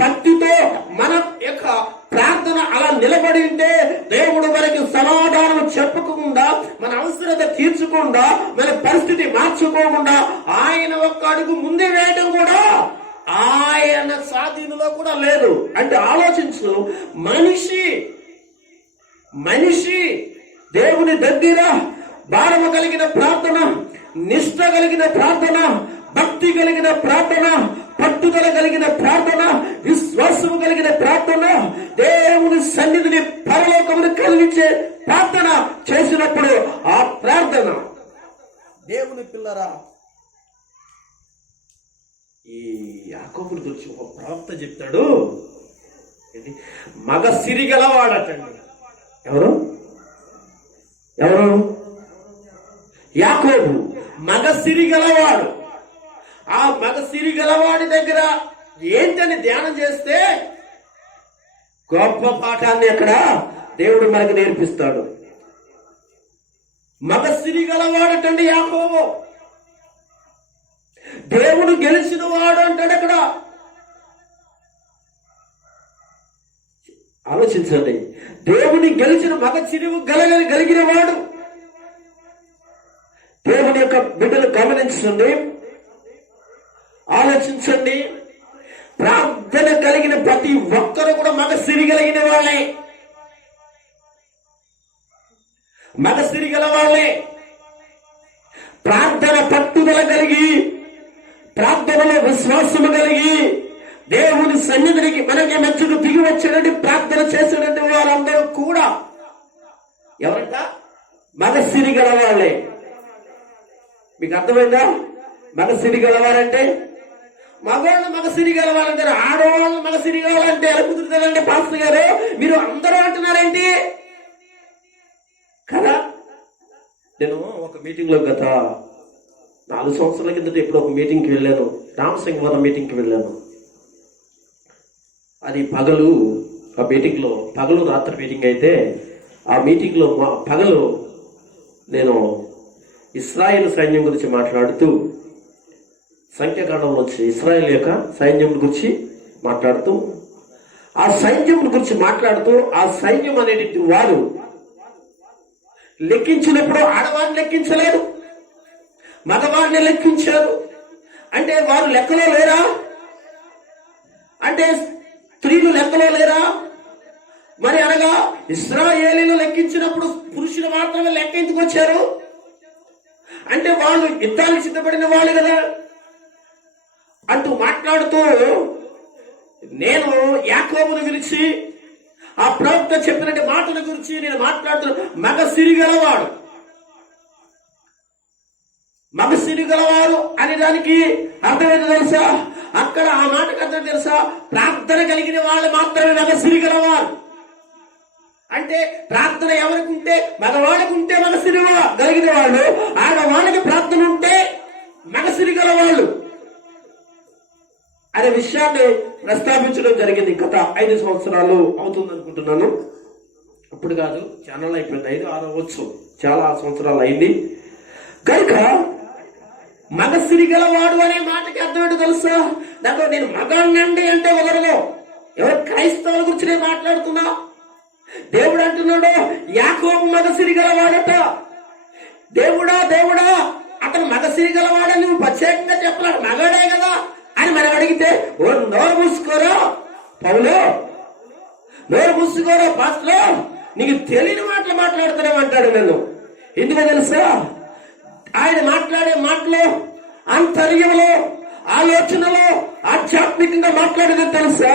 భక్తితో మన యొక్క ప్రార్థన అలా నిలబడి ఉంటే, దేవుడు మనకి సమాధానం చెప్పకుండా, మన అవసరత తీర్చకుండా, మన పరిస్థితి మార్చుకోకుండా ఆయన ఒక్క అడుగు ముందే వేయడం కూడా ఆయన స్వాధీనంలో కూడా లేదు. అంటే ఆలోచించు, మనిషి దేవుని దగ్గర భారము కలిగిన ప్రార్థన, నిష్ఠ కలిగిన ప్రార్థన, భక్తి కలిగిన ప్రార్థన, పట్టుదల కలిగిన ప్రార్థన, విశ్వాసము కలిగిన ప్రార్థన, దేవుని సన్నిధిని పరలోకమును కలిగించే ప్రార్థన చేసినప్పుడు ఆ ప్రార్థన, దేవుని పిల్లరా, ఈ యాకోబుని గురించి ఒక ప్రవక్త చెప్తాడు. మగ సిరిగలవాడటండి. ఎవరు ఎవరు? యాకోబు మగ సిరిగలవాడు. ఆ మగ సిరిగలవాడి దగ్గర ఏంటని ధ్యానం చేస్తే గొప్ప పాఠాన్ని అక్కడ దేవుడు మనకు నేర్పిస్తాడు. మగ సిరిగలవాడటండి యాకోబు. దేవుడు గెలిచిన వాడు అంటాడు అక్కడ. ఆలోచించండి, దేవుని గెలిచిన మగ చిరువు కలిగిన వాడు. దేవుని యొక్క బిడ్డలు గమనించండి, ఆలోచించండి. ప్రార్థన కలిగిన ప్రతి ఒక్కరు కూడా మగ సిరి కలిగిన వాళ్ళే, మగ సిరి గల వాళ్ళే. ప్రార్థన పట్టుదల కలిగి, ప్రార్థనలో విశ్వాసము కలిగి, దేవుని సన్నిధికి మనకి మధ్యకు దిగి వచ్చినట్టు ప్రార్థన చేసినట్టు వారందరూ కూడా ఎవరంట? మగ సిరి గల వాళ్ళే. మీకు అర్థమైందా? మగ సిరి గలవారంటే మగవాళ్ళు మగ సిరి గలవాలంటారు, ఆడవాళ్ళు మగ సిరి గలవాలంటే ఎలా కుదురుతుందంటే పాస్టర్ గారు మీరు అందరూ అంటున్నారేంటి కదా? నేను ఒక మీటింగ్ లో గత 4 సంవత్సరాల కిందట ఎప్పుడు ఒక మీటింగ్కి వెళ్ళాను, రామసింగవరం మీటింగ్కి వెళ్ళాను. అది పగలు, ఆ మీటింగ్లో పగలు రాత్రి మీటింగ్ అయితే ఆ మీటింగ్లో పగలు నేను ఇశ్రాయేల్ సైన్యం గురించి మాట్లాడుతూ, సంఖ్యాకాండంలో వచ్చి ఇశ్రాయేల్ యొక్క సైన్యం గురించి మాట్లాడుతూ, ఆ సైన్యం గురించి మాట్లాడుతూ, ఆ సైన్యం అనేటి వారు లెక్కించినప్పుడు ఆడవారిని లెక్కించలేదు, మగవారిని లెక్కించారు. అంటే వారు లెక్కలో లేరా? అంటే స్త్రీలు లెక్కలో లేరా? మరి అనగా ఇశ్రాయేలీలు లెక్కించినప్పుడు పురుషులు మాత్రమే లెక్క ఎందుకు వచ్చారు? అంటే వాళ్ళు యుద్ధానికి సిద్ధపడిన వాళ్ళు కదా అంటూ మాట్లాడుతూ, నేను యాకోబుని గురించి, ఆ ప్రవక్త చెప్పినట్టు మాటల గురించి నేను మాట్లాడుతున్నా. మగ సిరిగలవాడు, మగ సిరిగలవారు అనే దానికి అర్థమైంది తెలుసా? అక్కడ ఆ మాటకు అర్థం తెలుసా? ప్రార్థన కలిగిన వాళ్ళు మాత్రమే మగ సిరిగలవారు. అంటే ప్రార్థన ఎవరికి ఉంటే, మగవాళ్ళకి ఉంటే మగ సిరి కలిగిన వాళ్ళు, ఆడవాళ్ళకి ప్రార్థన ఉంటే మగ సిరిగల వాళ్ళు అనే విషయాన్ని ప్రస్తావించడం జరిగింది. గత 5 సంవత్సరాలు అవుతుంది అనుకుంటున్నాను. అప్పుడు కాదు, చాలా అయిపోయింది, 5, 6 అవ్వచ్చు, చాలా సంవత్సరాలు అయింది. కనుక మగ సిరిగలవాడు అనే మాటకి అర్థం ఏంటో తెలుసా? దాంట్లో నేను మగాణ్ణండి అంటే వదలను. ఎవరు? క్రైస్తవుల గురించి నేను మాట్లాడుతున్నా. దేవుడు అంటున్నాడు యాకోబు మగ సిరిగలవాడట. దేవుడా దేవుడా అతను మగ సిరిగలవాడని నువ్వు ప్రత్యేకంగా చెప్పలేడు, మగాడే కదా అని మనం అడిగితే, ఓ నోరు మూసుకోరా పౌలు, నోరు మూసుకోరా పాస్టర్, నీకు తెలియని మాటలు మాట్లాడుతున్నామంటాడు నన్ను. ఎందుకో తెలుసా? ఆయన మాట్లాడే మాటలో, అంతర్యంలో, ఆలోచనలో ఆధ్యాత్మికంగా మాట్లాడేది తెలుసా?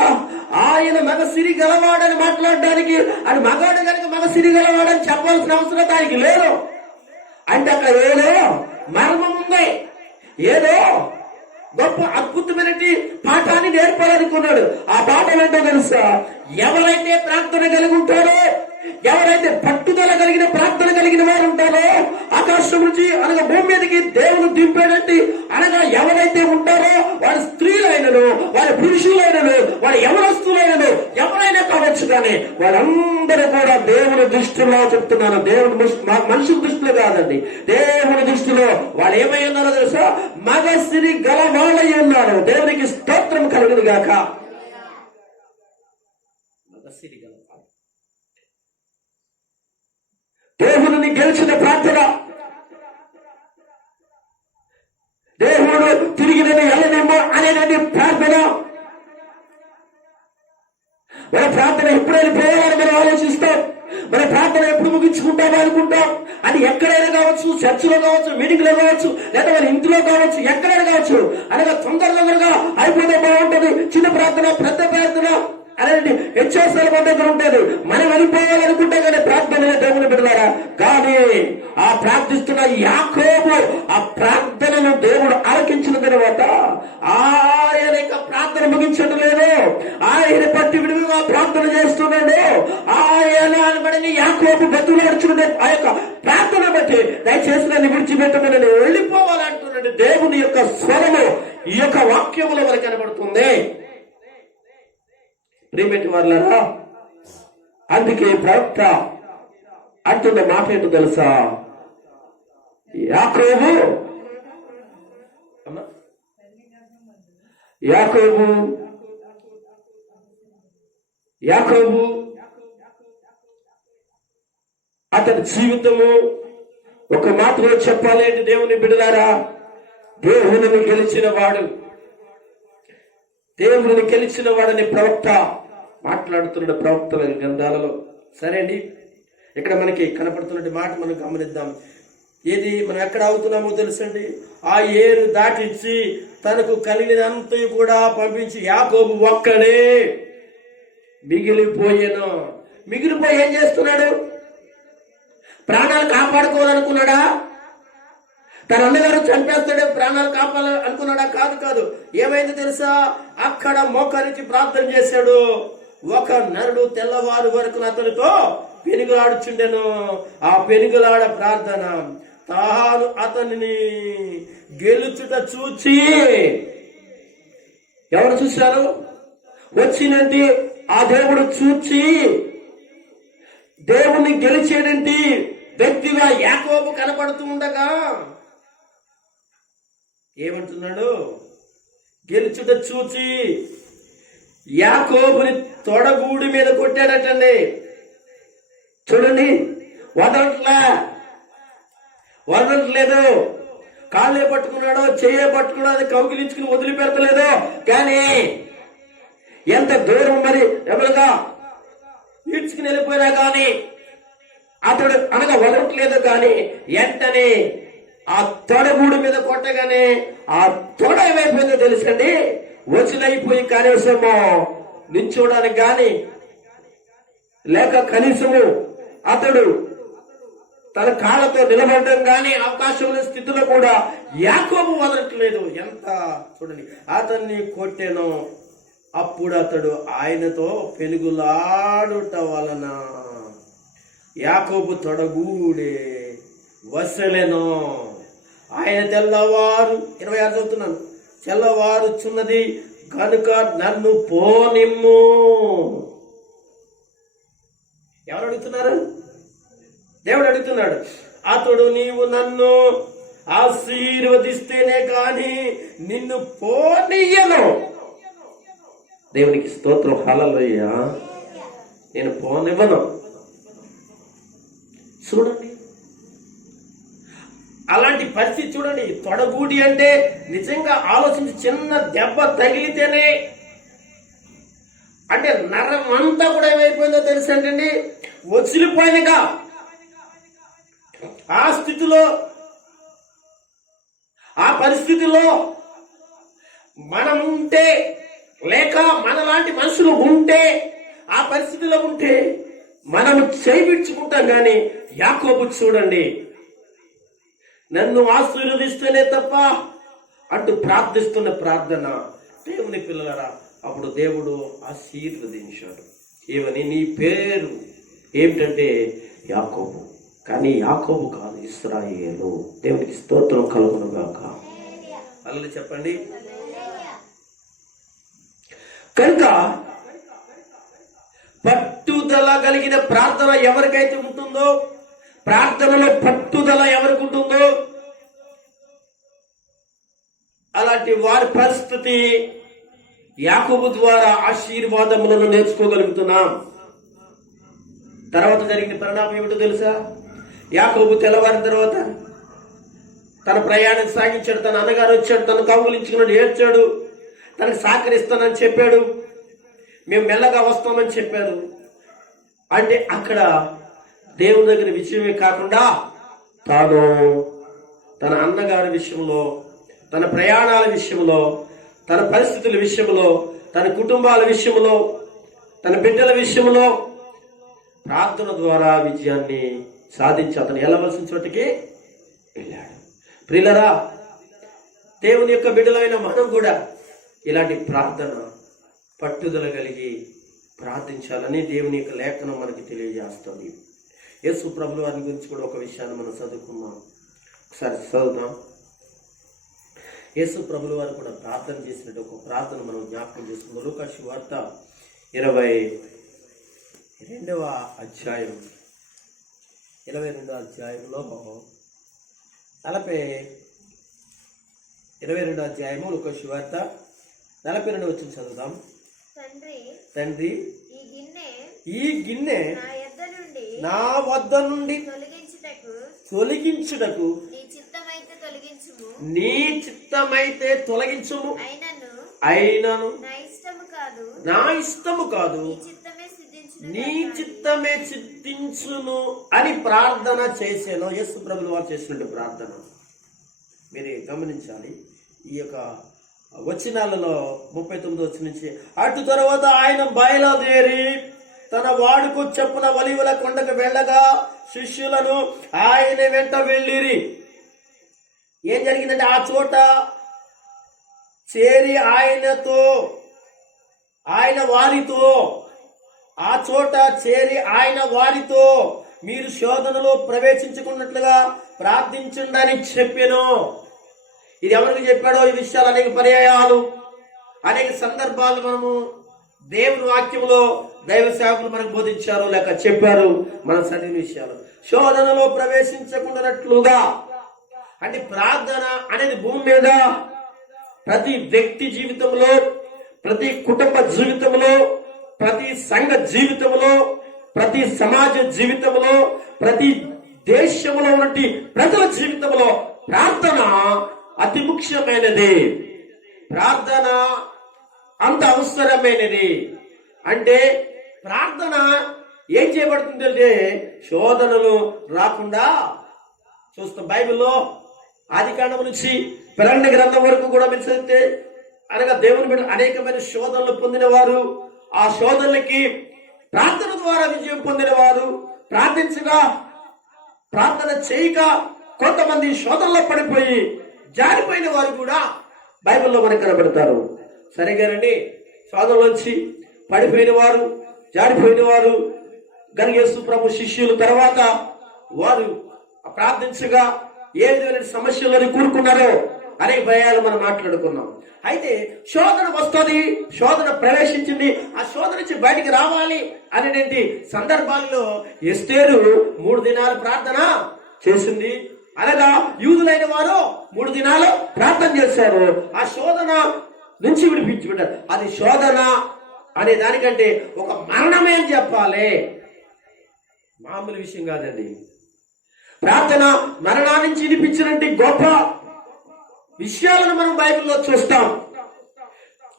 ఆయన మగ సిరి గలవాడని మాట్లాడడానికి, అది మగాడు కనుక మగ సిరి గలవాడని చెప్పాల్సిన అవసరం ఆయనకి లేదు. అంటే అక్కడ ఏదో మర్మం ఉంది, ఏదో గొప్ప అద్భుతమైన పాఠాన్ని నేర్పాలనుకున్నాడు. ఆ పాఠం ఏంటో తెలుసా? ఎవరైతే ప్రార్థన కలిగి ఉంటారో, ఎవరైతే పట్టుదల కలిగిన ప్రార్థన కలిగిన వారు ఉంటారో, ఆకాశం నుంచి అనగా భూమి మీదకి దేవుడు దింపేటట్టు అనగా ఎవరైతే ఉంటారో, వారి స్త్రీలైనను, వారి పురుషులైనను, వారి యవనస్తులైనను, ఎవరైనా కావచ్చు, కానీ వాళ్ళందరూ కూడా దేవుని దృష్టిలో చెప్తున్నాను, దేవుని మనుషుల దృష్టిలో కాదండి, దేవుని దృష్టిలో వాళ్ళు ఏమై ఉన్నారో తెలుసా? మగ సిరి గల వాళ్ళై ఉన్నారు. దేవునికి స్తోత్రం కలుగును గాక. మగ సిరి గల దేవుని గెలిచిన ప్రార్థన, దేవుడు తిరిగి నేను వెళ్ళనేమో అనేటువంటి ప్రార్థన, మన ప్రార్థన ఎప్పుడు వెళ్ళిపోవాలని మనం ఆలోచిస్తాం. మన ప్రార్థన ఎప్పుడు ముగించుకుంటామో అనుకుంటాం. అది ఎక్కడైనా కావచ్చు, చర్చిలో కావచ్చు, మీటింగ్ లో కావచ్చు, లేదా మన ఇంట్లో కావచ్చు, ఎక్కడైనా కావచ్చు. అనగా తొందరగా అయిపోతే బాగుంటుంది. చిన్న ప్రార్థన, పెద్ద ప్రార్థన అనేది హెచ్ఎస్ఎల్ మన దగ్గర ఉంటుంది. మనం వెళ్ళిపోవాలనుకుంటే కానీ ప్రార్థన దేవుని బిడ్డలారా, కానీ ఆ ప్రార్థిస్తున్న యాకోబు ఆ ప్రార్థనను దేవుడు ఆలకించిన తర్వాత ఆయన ప్రార్థన ముగించడం లేదు. ఆయన పట్టి విడుదల ప్రార్థన ఆయన అనబడిన యాకోబు బతులాడుచుండే ఆ యొక్క ప్రార్థన బట్టి దయచేసి నన్ను విడిచిపెట్టమని నేను వెళ్ళిపోవాలంటున్నాడు. దేవుని యొక్క స్వరము ఈ యొక్క వాక్యములో మనకు కనబడుతుంది. ప్రియమైన వారులారా, అందుకే ప్రవక్త అంటున్న మాట ఏంటో తెలుసా? యాకోబు యాకోబు యాకోబు అతని జీవితము ఒక మాటలో చెప్పాలంటే, దేవుని బిడ్డలారా, దేవుని గెలిచిన వాడు, దేవుని గెలిచిన వాడని ప్రవక్త మాట్లాడుతున్న ప్రవక్తల గ్రంథాలలో. సరే అండి, ఇక్కడ మనకి కనపడుతున్న మాట మనం గమనిద్దాం. ఏది మనం ఎక్కడ అవుతున్నామో తెలుసండి. ఆ ఏరు దాటించి తనకు కలిగినంత కూడా పంపించి యాకోబు ఒక్కడే మిగిలిపోయాను. మిగిలిపోయి ఏం చేస్తున్నాడు? ప్రాణాలు కాపాడుకోవాలనుకున్నాడా? తన అన్నగారు చంపేస్తాడే ప్రాణాలు కాపాడాలి అనుకున్నాడా? కాదు కాదు. ఏమైంది తెలుసా? అక్కడ మోకరించి ప్రార్థన చేశాడు. ఒక నరుడు తెల్లవారు వరకు అతనితో పెనుగులాడుచుండెను. ఆ పెనుగులాడ ప్రార్థన తాను అతనిని గెలుచుట చూచి, ఎవరు చూశారు? వచ్చినంటే ఆ దేవుడు చూచి దేవుణ్ణి గెలిచేడంటి వ్యక్తిగా యాకోబు కనపడుతూ ఉండగా ఏమంటున్నాడు? గెలుచుట చూచి యాకోబుని తొడగూడి మీద కొట్టాడటండి. చూడండి, వదలట్లేదు. కాళ్ళే పట్టుకున్నాడో చెయ్యే పట్టుకున్నాడో అది కౌగిలించుకుని వదిలిపెడతలేదు. కానీ ఎంత దూరం మరి ఎవరుగా ఈడ్చుకుని వెళ్ళిపోయినా కానీ అతడు అనగా వదలట్లేదు. కానీ వెంటనే ఆ తొడగూడి మీద కొట్టగానే ఆ తొడ ఏమైపోయిందో తెలుసండి, వదిలైపోయి కనీసము నిల్చోడానికి కానీ లేక కనీసము అతడు తన కాళ్ళతో నిలబడడం కానీ అవకాశం లేని స్థితిలో కూడా యాకోబు వదలట్లేదు. ఎంత చూడండి, అతన్ని కొట్టెను. అప్పుడు అతడు ఆయనతో పెనుగులాడుట వలన యాకోబు తొడగూడే వసలెను. ఆయన తెల్లవారు 26 చదువుతున్నాను, తెల్లవారుచున్నది కనుక నన్ను పోనిమ్ము. ఎవరు అడుగుతున్నారు? దేవుడు అడుగుతున్నాడు. అతడు నీవు నన్ను ఆశీర్వదిస్తేనే కాని నిన్ను పోనీయను. దేవునికి స్తోత్రం, హల్లెలూయా. నేను పోనివ్వను. చూడండి, అలాంటి పరిస్థితి చూడండి. తొడగూడి అంటే నిజంగా ఆలోచించి చిన్న దెబ్బ తగిలితేనే అంటే నరం అంతా కూడా ఏమైపోయిందో తెలుసండి, వదిలిపోయినగా. ఆ స్థితిలో ఆ పరిస్థితిలో మనం ఉంటే లేక మనలాంటి మనుషులు ఉంటే ఆ పరిస్థితిలో ఉంటే మనము చేయించుకుంటాం. కానీ యాకోబు చూడండి, నన్ను ఆశీర్వదిస్తేనే తప్ప అంటూ ప్రార్థిస్తున్న ప్రార్థన. దేవుని పిల్లలరా, అప్పుడు దేవుడు ఆశీర్వదించాడు. ఏమని? నీ పేరు ఏమిటంటే యాకోబు. కానీ యాకోబు కాదు, ఇశ్రాయేలు. దేవునికి స్తోత్రం కలుగును గాక. అలా చెప్పండి. కనుక పట్టుదల కలిగిన ప్రార్థన ఎవరికైతే ఉంటుందో, ప్రార్థనలో పట్టుదల ఎవరికి ఉంటుందో, అలాంటి వారి పరిస్థితి యాకోబు ద్వారా ఆశీర్వాదములను నేర్చుకోగలుగుతున్నాం. తర్వాత జరిగిన పరిణామం ఏమిటో తెలుసా? యాకోబు తెల్లవారిన తర్వాత తన ప్రయాణం సాగించాడు. తన అన్నగారు వచ్చాడు, తను కౌగులించుకున్నాడు, ఏడ్చాడు, తనకు సహకరిస్తానని చెప్పాడు, మేము మెల్లగా వస్తామని చెప్పారు. అంటే అక్కడ దేవుని దగ్గర విషయమే కాకుండా తాను తన అన్నగారి విషయంలో, తన ప్రయాణాల విషయంలో, తన పరిస్థితుల విషయంలో, తన కుటుంబాల విషయంలో, తన బిడ్డల విషయంలో ప్రార్థన ద్వారా విజయాన్ని సాధించి అతను వెళ్ళవలసిన చోటికి వెళ్ళాడు. ప్రియులరా, దేవుని యొక్క బిడ్డలైన మనం కూడా ఇలాంటి ప్రార్థన పట్టుదల కలిగి ప్రార్థించాలని దేవుని యొక్క లేఖనం మనకి తెలియజేస్తుంది. యేసు ప్రభుల వారి గురించి కూడా ఒక విషయాన్ని మనం చదువుకున్నాం. ఒకసారి చదువుదాం. యేసు ప్రభుల వారు కూడా ప్రార్థన చేసినట్టు ఒక ప్రార్థన మనం జ్ఞాపకం చేసుకుందాం. లూకా సువార్త 22వ అధ్యాయం 22వ అధ్యాయంలో 22వ అధ్యాయము లూకా సువార్త 42 వచ్చిన చదువుదాం. తండ్రి ఈ గిన్నె నా వద్ద నుండి తొలగించుటకు నీ చిత్తమైతే తొలగించుము, అయినను నా ఇష్టము కాదు నీ చిత్తమే సిద్ధించును అని ప్రార్థన చేశాను. యేసు ప్రభులు వారు చేసినట్టు ప్రార్థన మీరు గమనించాలి. ఈ యొక్క వచనాలలో 39 వచ్చిన నుంచి, అటు తర్వాత ఆయన బయలుదేరి తన వాడుకు చెప్పున ఒలీవల కొండకు వెళ్ళగా శిష్యులను ఆయన వెంట వెళ్ళిరి. ఏం జరిగిందంటే ఆ చోట చేరి ఆయన వారితో మీరు శోధనలో ప్రవేశించుకున్నట్లుగా ప్రార్థించుండని చెప్పాను. ఇది ఎవరికి చెప్పాడో ఈ విషయాలు అనేక పర్యాయాలు అనేక సందర్భాలు మనము దేవుని వాక్యంలో దైవ సేవకులు మనకు బోధించారు లేక చెప్పారు. మనం చదివిన విషయాలు శోధనలో ప్రవేశించకుండానట్లుగా అంటే ప్రార్థన అనేది భూమి మీద ప్రతి వ్యక్తి జీవితంలో, ప్రతి కుటుంబ జీవితంలో, ప్రతి సంఘ జీవితంలో, ప్రతి సమాజ జీవితంలో, ప్రతి దేశంలో ఉన్నటి ప్రజల జీవితంలో ప్రార్థన అతి ముఖ్యమైనది. ప్రార్థన అంత అవసరమైనది. అంటే ప్రార్థన ఏం చేయబడుతుంది అంటే శోధనలు రాకుండా చూస్తాం. బైబిల్లో ఆదికాండం నుంచి ప్రకటన గ్రంథం వరకు కూడా మీరు చదివితే అనగా దేవుని బిడ్డలు అనేకమైన శోధనలు పొందిన వారు, ఆ శోధనలకి ప్రార్థన ద్వారా విజయం పొందిన వారు, ప్రార్థన చేయక కొంతమంది శోధనలో పడిపోయి జారిపోయిన వారు కూడా బైబిల్లో మనకు కనబడతారు. సరిగానండి, శోధనలోంచి పడిపోయిన వారు, జారిపోయిన వారు గనుక యేసు ప్రభు శిష్యులు తర్వాత వారు ప్రార్థించగా ఏ విధమైన సమస్యలను కూరుకున్నారో అనే భయాలు మనం మాట్లాడుకున్నాం. అయితే శోధన వస్తుంది, శోధన ప్రవేశించింది, ఆ శోధన నుంచి బయటికి రావాలి అనేటువంటి సందర్భాల్లో ఎస్తేరు 3 దినాలు ప్రార్థన చేసింది. అనగా యూదులైన వారు 3 దినాలు ప్రార్థన చేశారు. ఆ శోధన నుంచి విడిపించుకుంటారు. అది శోధన అనే దానికంటే ఒక మరణమే అని చెప్పాలి, మామూలు విషయం కాదండి. ప్రార్థన మరణా నుంచి విడిపించినట్టు గొప్ప విషయాలను మనం బైబిల్లో చూస్తాం.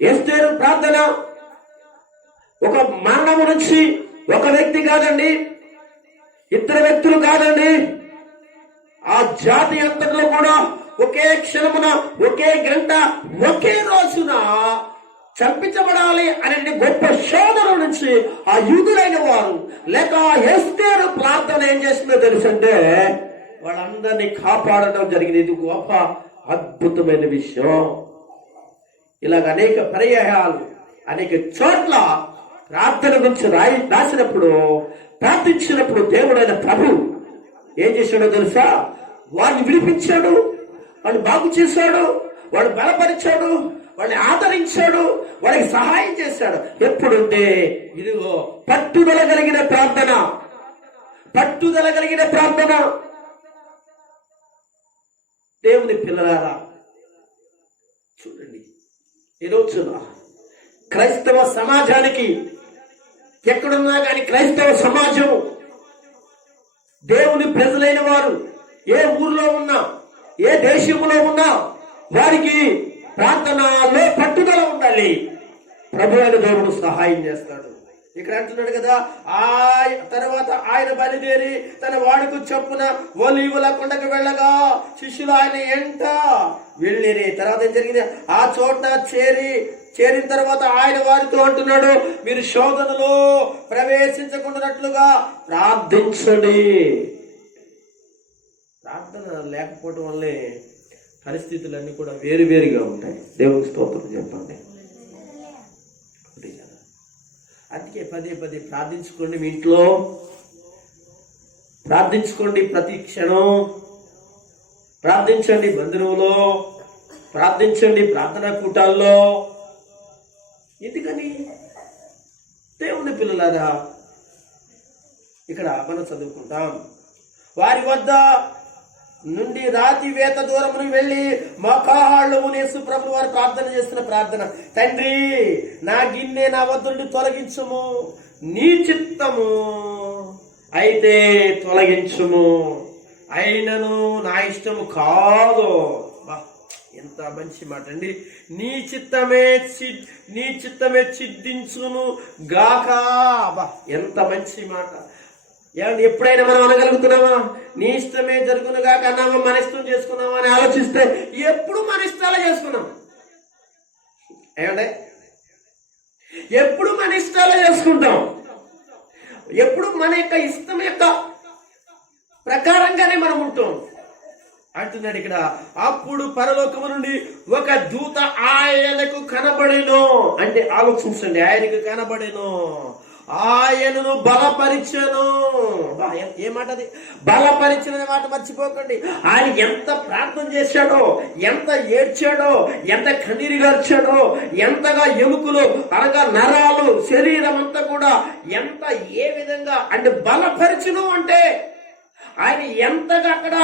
ఎస్తేరు ప్రార్థన ఒక మరణము నుంచి ఒక వ్యక్తి కాదండి, 2 వ్యక్తులు కాదండి, ఆ జాతి అంతట్లో కూడా ఒకే క్షణమున, ఒకే గంట, ఒకే రోజున చంపించబడాలి అనే గొప్ప శోధన నుంచి ఆ యూదులైన వారు లేక ఎస్తేరు ప్రార్థన ఏం చేస్తుందో తెలుసంటే వాళ్ళందరినీ కాపాడడం జరిగింది. ఇది గొప్ప అద్భుతమైన విషయం. ఇలాగ అనేక పర్యాయాలు అనేక చోట్ల ప్రార్థన గురించి రాసినప్పుడు, ప్రార్థించినప్పుడు దేవుడైన ప్రభు ఏం చేశాడో తెలుసా? వాడిని విడిపించాడు, వాడిని బాగు చేశాడు, వాడిని బలపరిచాడు, వాడిని ఆదరించాడు, వాడికి సహాయం చేశాడు. ఎప్పుడుంటే ఇదిగో పట్టుదల కలిగిన ప్రార్థన. దేవుని పిల్లలారా చూడండి, ఈ రోజున క్రైస్తవ సమాజానికి ఎక్కడున్నా కానీ క్రైస్తవ సమాజం, దేవుని ప్రజలైన వారు ఏ ఊర్లో ఉన్నా, ఏ దేశంలో ఉన్నా వారికి ప్రార్థనలో పట్టుదల ఉండాలి. ప్రభు అయిన దేవుడు సహాయం చేస్తాడు. ఇక్కడ అంటున్నాడు కదా, తర్వాత ఆయన బయలుదేరి తన వాడుకు చొప్పున ఒలీవల కొండకు వెళ్ళగా శిష్యులు ఆయన ఎంట వెళ్ళిరి. తర్వాత ఏం జరిగింది? ఆ చోట చేరిన తర్వాత ఆయన వారితో అంటున్నాడు, మీరు శోధనలో ప్రవేశించకుండానట్లుగా ప్రార్థించండి. ప్రార్థన లేకపోవడం వల్లే పరిస్థితులన్నీ కూడా వేరువేరుగా ఉంటాయి. దేవునికి స్తోత్రం చెప్పండి. అందుకే పదే పదే ప్రార్థించుకోండి, మీ ఇంట్లో ప్రార్థించుకోండి, ప్రతి క్షణం ప్రార్థించండి, మందిరంలో ప్రార్థించండి, ప్రార్థనా కూటాల్లో. ఎందుకని? దేవుని పిల్లలారా, ఇక్కడ మనం చదువుకుంటాం, వారి వద్ద నుండి రాతి వేత దూరమును వెళ్ళి మోకాళ్ళు యేసు ప్రభువు వారు ప్రార్థన చేస్తున్న ప్రార్థన, తండ్రి నా గిన్నె నా వద్ద నుండి తొలగించుము, నీ చిత్తము అయితే తొలగించుము, అయినను నా ఇష్టము కాదు. ఎంత మంచి మాట అండి. నీ చిత్తమే చిద్దించును గాక. ఎంత మంచి మాట. ఏమంటే ఎప్పుడైనా మనం అనగలుగుతున్నామా నీ ఇష్టమే జరుగును గాక అన్నామా? మన ఇష్టం చేసుకున్నామా అని ఆలోచిస్తే ఎప్పుడు మన ఇష్టాలే చేసుకున్నాం. ఏమంటే ఎప్పుడు మన ఇష్టాలే చేసుకుంటాం, ఎప్పుడు మన యొక్క ఇష్టం యొక్క ప్రకారంగానే మనం ఉంటాం అంటున్నాడు ఇక్కడ. అప్పుడు పరలోకము నుండి ఒక దూత ఆయనకు కనబడెను. అంటే ఆలోచించండి, ఆయనకు కనబడెను, ఆయనను బలపరిచెను. ఏ మాట అది? బలపరిచిన మాట మర్చిపోకండి. ఆయన ఎంత ప్రార్థన చేశాడో, ఎంత ఏడ్చాడో, ఎంత కన్నీరు గార్చాడో, ఎంతగా ఎముకలు అనగా నరాలు శరీరం అంతా కూడా ఎంత ఏ విధంగా అంటే బలపరిచును అంటే ఆయన ఎంతగా అక్కడ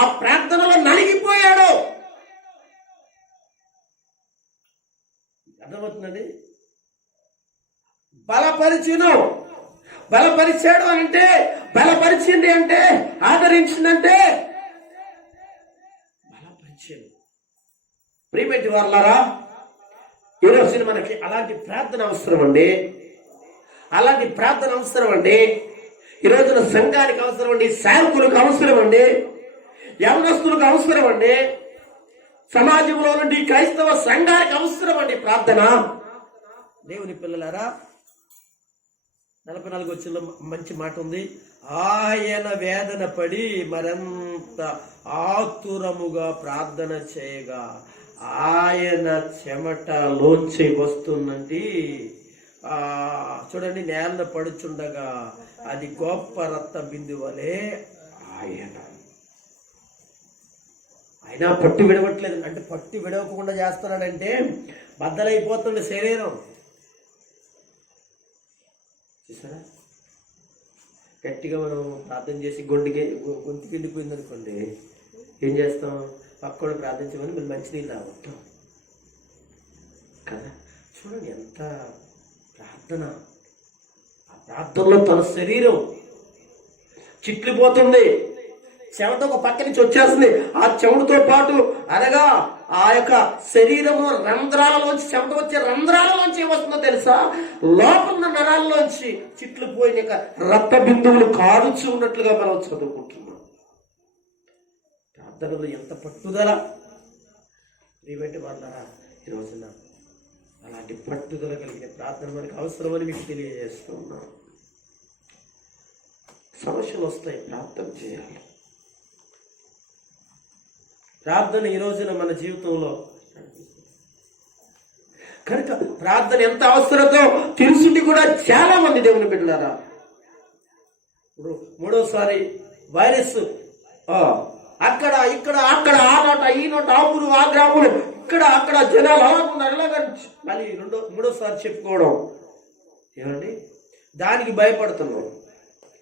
ఆ ప్రార్థనలో నలిగిపోయాడో అర్థమవుతుందండి. బలపరిచాడు అంటే, బలపరిచింది అంటే, ఆదరించిందంటే బలపరిచాడు. ప్రియమైన వారలారా, ఈరోజు మనకి అలాంటి ప్రార్థన అవసరం అండి. అలాంటి ప్రార్థన అవసరం అండి. ఈ రోజున సంఘానికి అవసరం అండి, సేవకులకు అవసరం అండి, యవనస్తులకు అవసరం అండి, సమాజంలో నుండి క్రైస్తవ సంఘానికి అవసరం అండి ప్రార్థన. దేవుని పిల్లలారా, 44 వచ్చంలో మంచి మాట ఉంది. ఆయన వేదన పడి మరింత ఆతురముగా ప్రార్థన చేయగా ఆయన చెమటలోంచి వస్తుందండి. చూడండి, నేల పడుచుండగా అది గొప్ప రక్త బిందువలే ఆయన పట్టు విడవట్లేదు. అంటే పట్టు విడవకుండా చేస్తున్నాడంటే బద్దలైపోతుంది శరీరం. చూసారా, గట్టిగా మనం ప్రార్థన చేసి గొంతుకి వెళ్ళిపోయింది అనుకోండి, ఏం చేస్తాం? పక్కన ప్రార్థించమని మళ్ళీ మంచినీళ్ళు రావద్దాం కదా. చూడండి ఎంత ప్రార్థన. ఆ ప్రార్థనలో తన శరీరం చిట్లిపోతుంది, చెమట ఒక పక్క నుంచి వచ్చేస్తుంది. ఆ చెమటతో పాటు అనగా ఆ యొక్క శరీరము రంధ్రాలలోంచి చెమట వచ్చే రంధ్రాలలోంచి ఏమొస్తుందో తెలుసా? లోపల నరాల్లోంచి చిట్లు పోయిన రక్త బిందువులు కారుచు ఉన్నట్లుగా మనం చదువుకుంటున్నాం. ప్రార్థనలో ఎంత పట్టుదల! ప్రియమైన వాళ్ళారా, ఈ రోజున అలాంటి పట్టుదల కలిగిన ప్రార్థన మనకు అవసరమని మీకు తెలియజేస్తున్నాం. సమస్యలు వస్తాయి, ప్రార్థన చేయాలి. ప్రార్థన ఈ రోజున మన జీవితంలో కనుక ప్రార్థన ఎంత అవసరమో తెలుసుండి కూడా చాలా మంది దేవుని బిడ్డలారా, ఇప్పుడు 3వసారి వైరస్ అక్కడ ఇక్కడ అక్కడ ఆ నోట ఈ నోట ఆ ఊరు ఆ గ్రాములు ఇక్కడ అక్కడ జనాలు అలాగున్నారు అలాగా మళ్ళీ 3వసారి చెప్పుకోవడం. ఏమండి, దానికి భయపడుతున్నాం.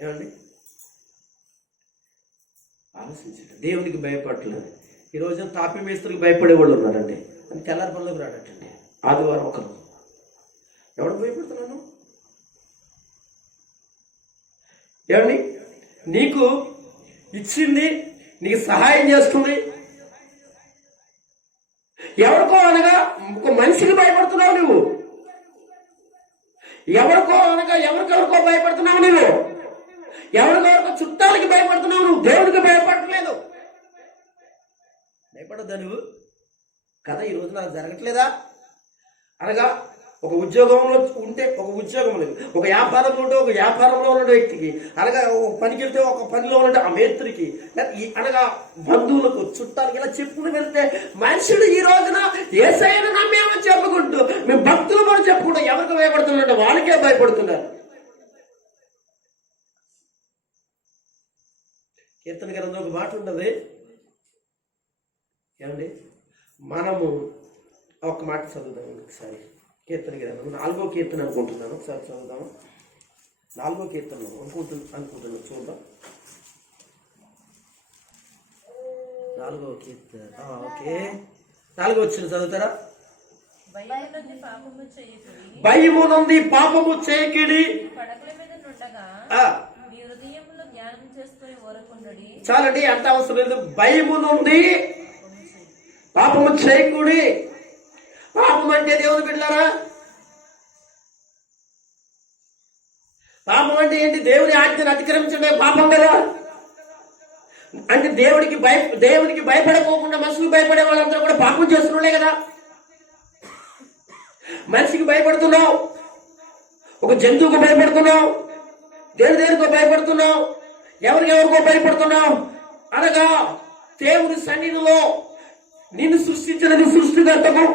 ఏమండి, ఆలోచించండి. దేవునికి భయపడలేదు. ఈ రోజున తాపి మేస్త్రికి భయపడే వాళ్ళు ఉన్నారండి. అని తెల్లారి పనులకు రాడటండి. ఆదివారం ఒకరు ఎవడు భయపడుతున్నాను? ఏమండి, నీకు ఇచ్చింది, నీకు సహాయం చేస్తుంది, ఎవరికో అనగా ఒక మనిషికి భయపడుతున్నావు నువ్వు. ఎవరికో అనగా ఎవరికెవరికో భయపడుతున్నావు నువ్వు. ఎవరికెవరికో చుట్టాలకి భయపడుతున్నావు నువ్వు. దేవుడికి భయపడట్లేదు. భయపడద్దా నువ్వు కదా? ఈ రోజు నాకు జరగట్లేదా అనగా ఒక ఉద్యోగంలో ఉంటే ఒక ఉద్యోగం లేదు, ఒక వ్యాపారంలో ఉంటే ఒక వ్యాపారంలో ఉన్న వ్యక్తికి, అనగా ఒక పనికి వెళ్తే ఒక పనిలో ఉంటే ఆ మేస్త్రికి, అనగా బంధువులకు, చుట్టాలకు ఇలా చెప్పుకుని వెళ్తే మనుషుడు ఈ రోజున యేసయ్యను నమ్మేమని చెప్పుకుంటూ మేము భక్తులు కూడా చెప్పుకుంటూ ఎవరికి భయపడుతున్నారంటే వాళ్ళకే భయపడుతున్నారు. కీర్తన గ్రంథంలో ఒక మాట ఉన్నది ఏమండి, మనము ఒక మాట చదువుదాం ఒకసారి. కీర్తన గ్రంథం 4వ కీర్తన అనుకుంటున్నాను, ఒకసారి చదువుదాము. 4వ కీర్తన అనుకుంటున్నాను, చూద్దాం. 4వ కీర్తన, ఓకే, 4వ వచ్చిన చదువుతారా? భయము నుండి పాపము చేయకిడి చాలండి, అంత అవసరం లేదు. భయము నుండి పాపము చేయకుడి. పాపం అంటే దేవుని బిడ్డలారా, పాపం అంటే ఏంటి? దేవుని ఆజ్ఞను అతిక్రమించడమే పాపం కదా. అంటే దేవునికి భయపడకోకుండా మనుషులకు భయపడే వాళ్ళందరూ కూడా పాపం చేస్తున్నాడే కదా. మనిషికి భయపడుతున్నావు, ఒక జంతువుకు భయపడుతున్నావు, దేనికో భయపడుతున్నావు, ఎవరికో భయపడుతున్నావు. అనగా దేవుని సన్నిధిలో నిన్ను సృష్టించిన సృష్టికర్తకు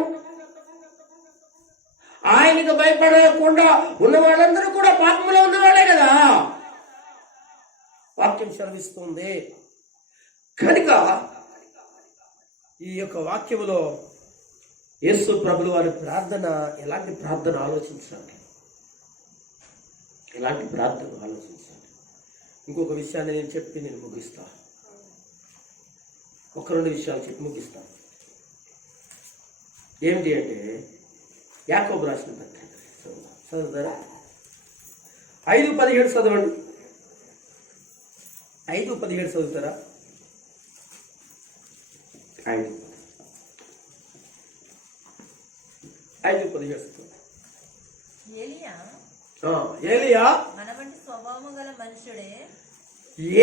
ఆయనకు భయపడకుండా ఉన్న వాళ్ళందరూ కూడా పాపంలో ఉన్నవాళ్ళే కదా. వాక్యం సెలవిస్తుంది కనుక ఈ యొక్క వాక్యములో యేసు ప్రభుల వారి ప్రార్థన, ఎలాంటి ప్రార్థన ఆలోచించాలి, ఎలాంటి ప్రార్థన ఆలోచించాలి. ఇంకొక విషయాన్ని నేను చెప్పి నేను ముగిస్తా, ఒక 2 విషయాలు చెప్పి ముగిస్తా. ఏమిటి అంటే యాకోబు రాసిన పత్రిక చదువుతారా? 5:17 చదవండి. 5:17 చదువుతారా? 5:17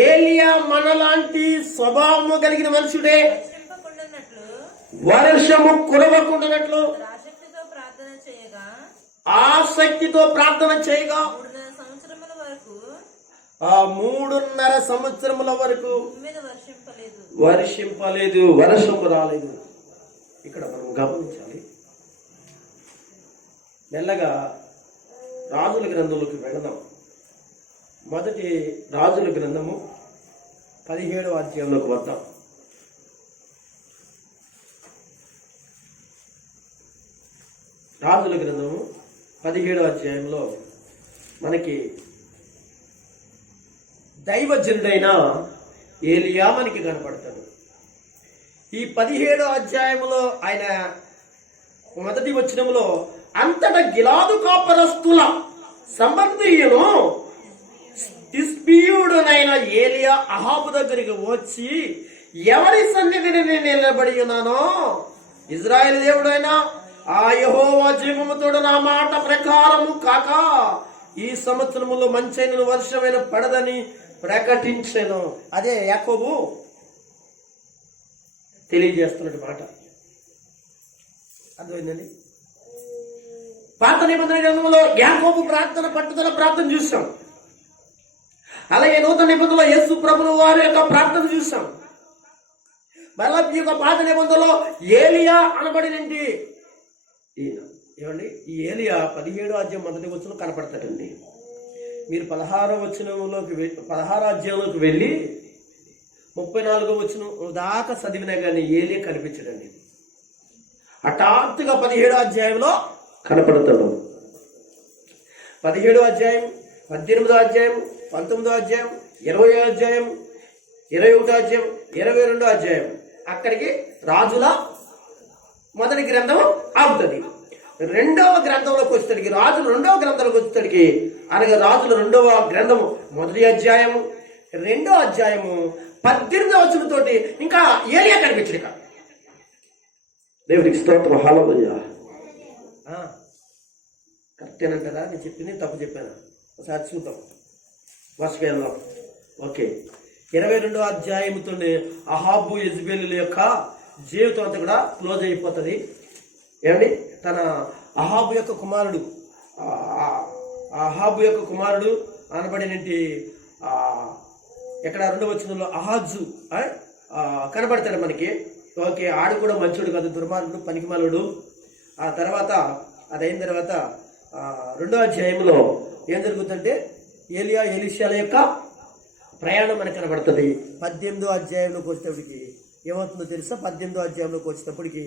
ఏలియా మనలాంటి స్వభావము కలిగిన మనుషుడే వర్షము కురవకుండానట్లు ఆసక్తితో ప్రార్థన చేయగా 3.5 సంవత్సరముల వరకు వర్షింపలేదు, వర్షము రాలేదు. ఇక్కడ మనం గమనించాలి. మెల్లగా రాజుల గ్రంథంలోకి వెళదాం. మొదటి రాజుల గ్రంథము 17వ అధ్యాయంలోకి వద్దాం. రాజుల గ్రంథము 17వ అధ్యాయంలో మనకి దైవజనుడైన ఏలియా మనకి కనపడతాడు. ఈ 17వ అధ్యాయంలో ఆయన మొదటి వచనంలో అంతటా గిలాదు కాపరస్తుల సంబంధీయును తిష్బీయుడునైన ఏలియా అహాబు దగ్గరికి వచ్చి, ఎవరి సన్నిధిని నేను నిలబడి ఉన్నానో ఇజ్రాయేల్ దేవుడైన ఆ యెహోవా జీవముతోడు నా మాట ప్రకారము కాక ఈ సంవత్సరములో మంచైన వర్షమైన పడదని ప్రకటించెను. అదే యాకోబు తెలియజేస్తున్నట్టు మాట. అర్థమైందండి? పాత నిబంధన గ్రంథంలో యాకోబు ప్రార్థన, పట్టుదల ప్రార్థన చూసాం. అలాగే నూతన నిబంధనలో యేసు ప్రభువు వారి యొక్క ప్రార్థన చూసాం. మళ్ళీ ఈ యొక్క పాత నిబంధనలో ఏలియా అనబడినండి ఏమండి. ఈ ఏలియా 17వ అధ్యాయం మొదటి వచనం కనపడతాడండి. మీరు 16వ అధ్యాయంలోకి వెళ్ళి 34వ వచనం దాకా చదివినా కానీ ఏలియా కనిపించడండి. హఠాత్తుగా 17వ అధ్యాయంలో కనపడతాడు. 17వ అధ్యాయం, 18వ అధ్యాయం, 19వ అధ్యాయం, 20వ అధ్యాయం, 21వ అధ్యాయం, 22వ అధ్యాయం అక్కడికి రాజుల మొదటి గ్రంథం ఆగుతుంది. 2వ గ్రంథంలోకి వచ్చేసరికి, రాజుల 2వ గ్రంథంలోకి వచ్చేసరికి, అనగా రాజుల 2వ గ్రంథము మొదటి అధ్యాయము, 2వ అధ్యాయము 18వ వచనంతోటి ఇంకా ఏలియా కనిపించడు. దేవుడికి స్తోత్రం. హల్లెలూయా. కరెక్టేనంటారా? నేను చెప్పింది తప్పు చెప్పాను? ఒకసారి చూద్దాం, వర్షకి వెళ్దాం. ఓకే, 22వ అధ్యాయంతోనే అహాబు యెజబెలీల యొక్క జీవితం అంతా కూడా క్లోజ్ అయిపోతుంది. ఏమండి? తన అహాబు యొక్క కుమారుడు అహాబు యొక్క కుమారుడు అనబడినటి ఎక్కడ 2వ వచనంలో అహాజు కనబడతాడు మనకి. ఓకే, ఆడు కూడా మంచోడు కాదు, దుర్మార్గుడు, పనికిమాలుడు. ఆ తర్వాత అదైన తర్వాత 2వ అధ్యాయంలో ఏం జరుగుతుందంటే ఏలియా ఎలీషాల యొక్క ప్రయాణం మనకు కనబడుతుంది. 18వ అధ్యాయంలోకి వచ్చేటప్పటికి ఏమవుతుందో తెలుసా? 18వ అధ్యాయంలోకి వచ్చేటప్పటికి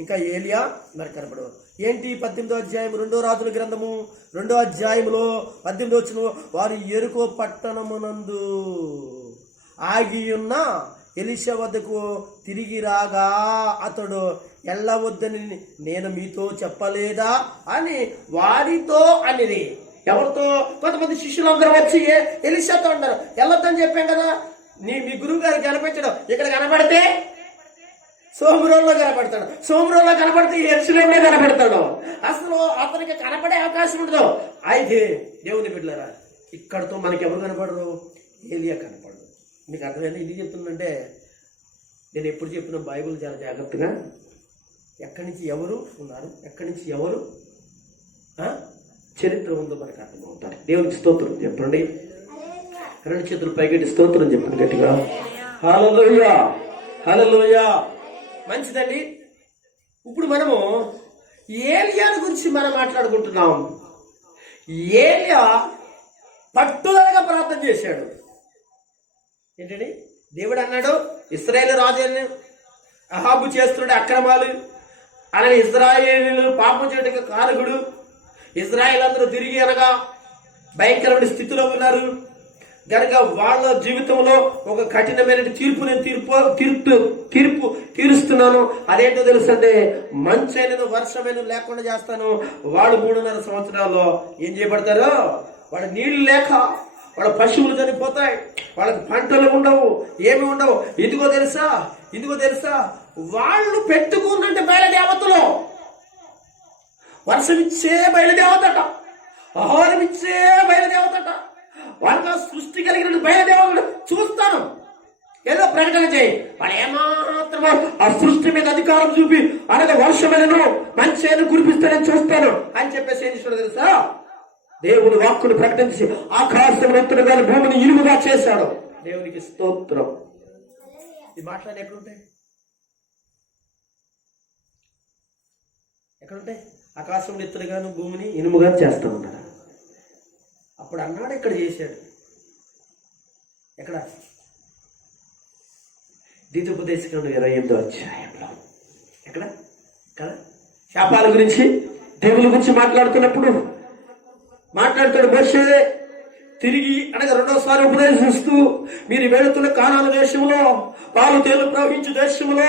ఇంకా ఏలియా మనకు కనబడవు. ఏంటి 18వ అధ్యాయం? 2వ రాజుల గ్రంథము 2వ అధ్యాయంలో 18వ వచనం, వారు యెరికో పట్టణమునందు ఆగి ఉన్న ఎలీషా వద్దకు తిరిగి రాగా అతడు వెళ్ళవద్దని నేను మీతో చెప్పలేదా అని వారితో అనిది. ఎవరితో? కొంతమంది శిష్యులందరూ వచ్చి ఎలీషాతో అన్నారు, వెళ్ళొద్దని చెప్పాం కదా, మీ గురువు గారికి కనిపించడం, ఇక్కడ కనబడితే సోమరంలో కనపడతాడు, సోమరంలో కనపడితే యెరూషలేములో కనపడతాడు, అసలు అతనికి కనపడే అవకాశం ఉండదు. అయితే దేవుని బిడ్డలారా, ఇక్కడతో మనకి ఎవరు కనపడరు? ఏలియా కనపడరు. మీకు అర్థమైంది? ఇది చెప్తుందంటే నేను ఎప్పుడు చెప్పిన బైబిల్ చాలా జాగ్రత్తగా ఎక్కడి నుంచి ఎవరు ఉన్నారు, ఎక్కడి నుంచి ఎవరు చరిత్ర ఉందో మనకు అర్థమవుతారు. దేవునికి స్తోత్రం చెప్పండి. 2 చేతులు పైకెట్టి స్తోత్రం చెప్పండి గట్టిగా. హల్లెలూయా, హల్లెలూయా. మంచిదండి. ఇప్పుడు మనము ఏలియాను గురించి మనం మాట్లాడుకుంటున్నాం. ఏలియా పట్టుదలగా ప్రార్థన చేశాడు. ఏంటండి? దేవుడు అన్నాడు, ఇశ్రాయేలు రాజుని అహాబు చేస్తుండే అక్రమాలు, అలాగే ఇశ్రాయేలు పాపం చేయడానికి కారకుడు, ఇశ్రాయేల్ అందరూ తిరిగి అనగా భయంకరమైన స్థితిలో ఉన్నారు కనుక వాళ్ళ జీవితంలో ఒక కఠినమైన తీర్పు నేను తీర్పు తీరుస్తున్నాను. అదేంటో తెలుసంటే మంచైనను వర్షమైన లేకుండా చేస్తాను. వాళ్ళు 3.5 సంవత్సరాల్లో ఏం చేయబడతారు? వాళ్ళ నీళ్లు లేక వాళ్ళ పశువులు చనిపోతాయి, వాళ్ళకి పంటలు ఉండవు, ఏమి ఉండవు. ఇదిగో తెలుసా వాళ్ళు పెట్టుకున్నట్టు బయలుదేవతలు, వర్షం ఇచ్చే బయలుదేవతట, ఆహారం ఇచ్చే బయలుదేవతట, వాళ్ళకి సృష్టి కలిగిన బయలుదేవతలు చూస్తాను, ఏదో ప్రకటన చేయి. వాళ్ళు ఏమాత్రమో ఆ సృష్టి మీద అధికారం చూపి అనగా వర్షమైనను మంచి కురిపిస్తానని చూస్తాను అని చెప్పేసి ఏం చేస్తాడు తెలుసా? దేవుని వాక్కును ప్రకటించి ఆకాశం ఎత్తుడుగా భూమిని ఇనుముగా చేశాడు. దేవునికి స్తోత్రం. ఈ మాట్లాడి ఎక్కడుంటాయి? ఆకాశం ఎత్తుడుగాను భూమిని ఇనుముగా చేస్తామన్నాడు. అప్పుడు అన్నాడు, ఇక్కడ చేశాడు. ఎక్కడ? ద్వితీయోపదేశకాండం 28వ అధ్యాయంలో. ఎక్కడ? కదా శాపాల గురించి, దేవుని గురించి మాట్లాడుతాడు మోషే. తిరిగి అనగా 2వసారి ఉపదేశిస్తూ, మీరు వెళుతున్న కానాను దేశంలో, పాలు తేలు ప్రవహించే దేశంలో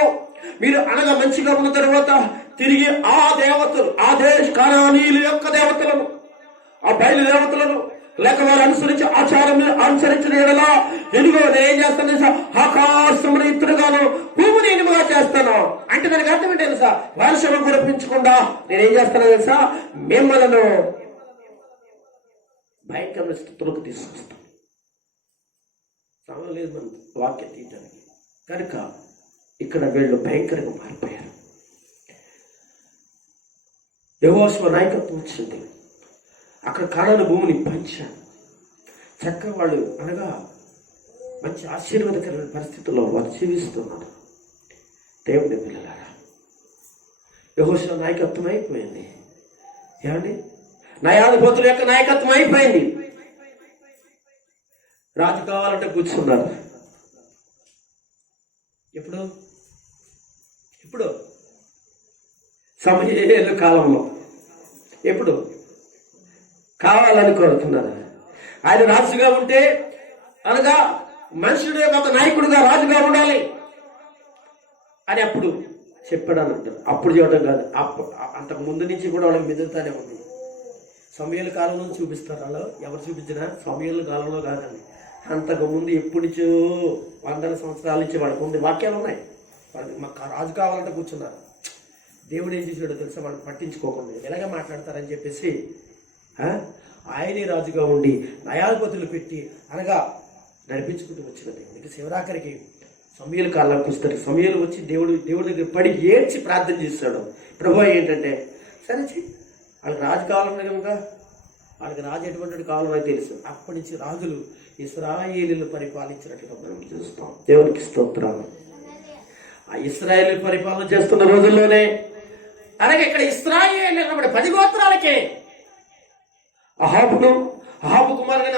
మీరు అనగా మంచిగా ఉన్న తర్వాత తిరిగి ఆ దేవతలు, ఆ కానానీయుల యొక్క దేవతలను, ఆ బయలు దేవతలను లేక వారు అనుసరించి ఆచారం అనుసరించిన ఎడలా ఎదుగో నేను ఏం చేస్తాను? ఆకాశమును ఇత్తుడుగాను భూమిని ఇనుముగా చేస్తాను. అంటే దానికి అర్థం ఏంటి తెలుసా? వర్షము కురిపించకుండా నేనేం చేస్తాను తెలుసా? మిమ్మలను భయంకరమైన స్థితులకు తీసుకొస్తాను. సమయం లేదు మనం వాక్యం తీయడానికి కనుక ఇక్కడ వీళ్ళు భయంకరంగా మారిపోయారు. యెహోషువ నాయకత్వం వచ్చింది. అక్కడ కానాను భూమిని పంచారు. చక్కగా వాళ్ళు అనగా మంచి ఆశీర్వాదకరమైన పరిస్థితుల్లో వారు జీవిస్తున్నారు. దేవుని పిల్లలారా, యెహోషువ నాయకత్వం అయిపోయింది. ఏమండి? న్యాయాధిపతుల యొక్క నాయకత్వం అయిపోయింది. రాజు కావాలంటే కూర్చున్నారు. ఎప్పుడు సమూయేలు కాలంలో ఎప్పుడు కావాలని కోరుతున్నారు. ఆయన రాజుగా ఉంటే అనగా మనుషుడు ఒక నాయకుడుగా రాజుగా ఉండాలి అని అప్పుడు చెప్పాడు అని అంటారు. అప్పుడు చూడటం కాదు, అంతకు ముందు నుంచి కూడా వాళ్ళకి మెదులుతానే ఉంది. సమూయేలు కాలంలో చూపిస్తారు. వాళ్ళు ఎవరు చూపించినా సమూయేలు కాలంలో కాదండి, అంతకు ముందు ఎప్పటి నుంచో 100 సంవత్సరాల నుంచి వాళ్ళకు ఉంది వాక్యాలు ఉన్నాయి. వాళ్ళకి మాకు రాజు కావాలంటే కూర్చున్నారు. దేవుడు ఏం చేసాడో తెలుసా? వాళ్ళు పట్టించుకోకుండా ఎలాగ మాట్లాడతారని చెప్పేసి ఆయనే రాజుగా ఉండి న్యాయాధిపతులు పెట్టి అనగా నడిపించుకుంటూ వచ్చిన దేవుడికి శివరాఖరికి సమూయేలు కాలానికి వస్తారు. సమూయేలు వచ్చి దేవుడి దగ్గర పడి ఏడ్చి ప్రార్థన చేస్తాడు. ప్రభు ఏంటంటే సరే వాళ్ళకి రాజు కావాలన్నారు కనుక వాళ్ళకి రాజు ఎటువంటి కావాలో మనకు తెలుసు. అప్పటి నుంచి రాజులు ఇశ్రాయేలీలు పరిపాలించినట్లుగా మనం చూస్తాం. దేవునికి స్తోత్రాలు. ఆ ఇశ్రాయేలు పరిపాలన చేస్తున్న రోజుల్లోనే అలాగే ఇక్కడ ఇశ్రాయేలు 10 గోత్రాలకే అహాబు కుమారుడైన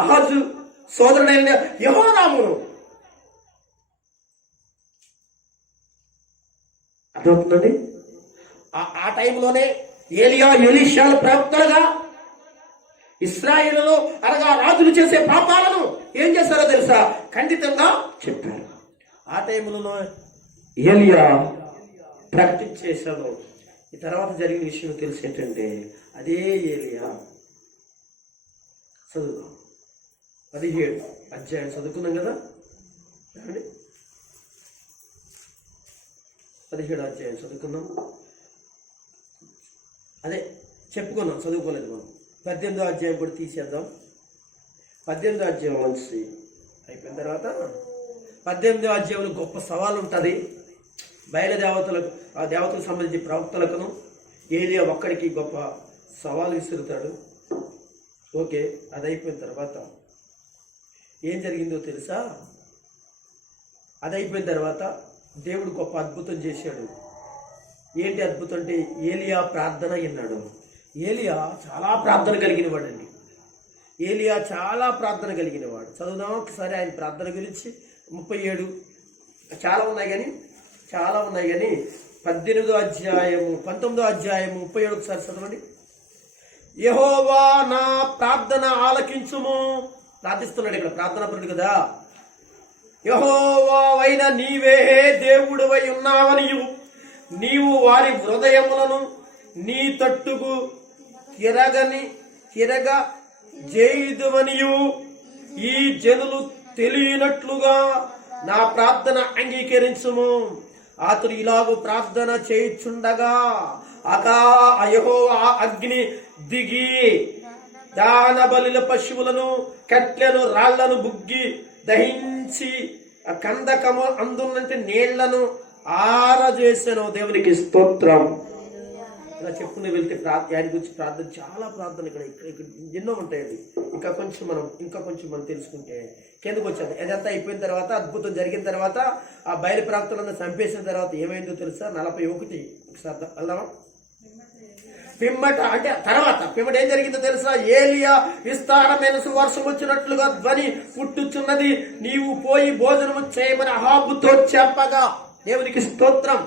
అహాజు సోదరుడైన యెహోరామును అర్థమవుతుందండి. ఆ టైంలోనే ఏలియా ఎలీషాల ప్రవక్తలుగా ఇశ్రాయేలులో అనగా రాజులు చేసే పాపాలను ఏం చేశారో తెలుసా? ఖండితంగా చెప్పారు. ఆ టైంలో ఏలియా ప్రకటించేశాడు. ఈ తర్వాత జరిగిన విషయం తెలిసి ఏంటంటే అదే ఏలియా చదువుదాం. 17 అధ్యాయం చదువుకున్నాం కదా, 17 అధ్యాయం చదువుకున్నాం. అదే చెప్పుకున్నాం, చదువుకోలేదు మనం. 18వ అధ్యాయం కూడా తీసేద్దాం. 18వ అధ్యాయం మంచి అయిపోయిన తర్వాత 18వ అధ్యాయంలో గొప్ప సవాలు ఉంటుంది. బయలుదేవతలకు ఆ దేవతలకు సంబంధించి ప్రవక్తలకును ఏలియా ఒక్కడికి గొప్ప సవాలు విసురుతాడు. ఓకే, అది అయిపోయిన తర్వాత ఏం జరిగిందో తెలుసా? అది అయిపోయిన తర్వాత దేవుడు గొప్ప అద్భుతం చేశాడు. ఏంటి అద్భుతం అంటే ఏలియా ప్రార్థన విన్నాడు. ఏలియా చాలా ప్రార్థన కలిగిన వాడండి. ఏలియా చాలా ప్రార్థన కలిగిన వాడు. చదువుదాం ఒకసారి ఆయన ప్రార్థన గురించి. 37 చాలా ఉన్నాయి కానీ 19వ అధ్యాయము 37 ఒకసారి చదవండి. యెహోవా నా ప్రార్థన ఆలకించుము. ప్రార్థిస్తున్నాడు ఇక్కడ, ప్రార్థన పరుడు కదా. యెహోవావైన నీవే దేవుడవై ఉన్నావనియు నీవు వారి హృదయములను నీ తట్టుకు తిరగ జేయుదువనియు ఈ జనులు తెలియనట్లుగా నా ప్రార్థన అంగీకరించుము. అతడు ఇలాగూ ప్రార్థన చేయుచుండగా యెహోవా అగ్ని దిగి దాన బలిల పశువులను కట్లను రాళ్లను బుగ్గి దహించి కందకము అందునంటే నీళ్లను ఆరజేసాను. దేవునికి స్తోత్రం. ఇలా చెప్పుకుని వెళ్తే ఆయన గురించి ప్రార్థన, చాలా ప్రార్థన ఇక్కడ ఎన్నో ఉంటాయండి. ఇంకా కొంచెం మనం తెలుసుకుంటే కిందకు వచ్చేది. అదంతా అయిపోయిన తర్వాత అద్భుతం జరిగిన తర్వాత ఆ బయలు ప్రాంతాలను చంపేసిన తర్వాత ఏమైందో తెలుసా? 41 ఒకసారి వెళ్దామా? పిమ్మట ఏం జరిగిందో తెలుసా? ఏలియా విస్తారమైన వర్షం వచ్చినట్లుగా ధ్వని పుట్టుచున్నది, నీవు పోయి భోజనము చేయమని అహాబుతో చెప్పగా. దేవునికి స్తోత్రం.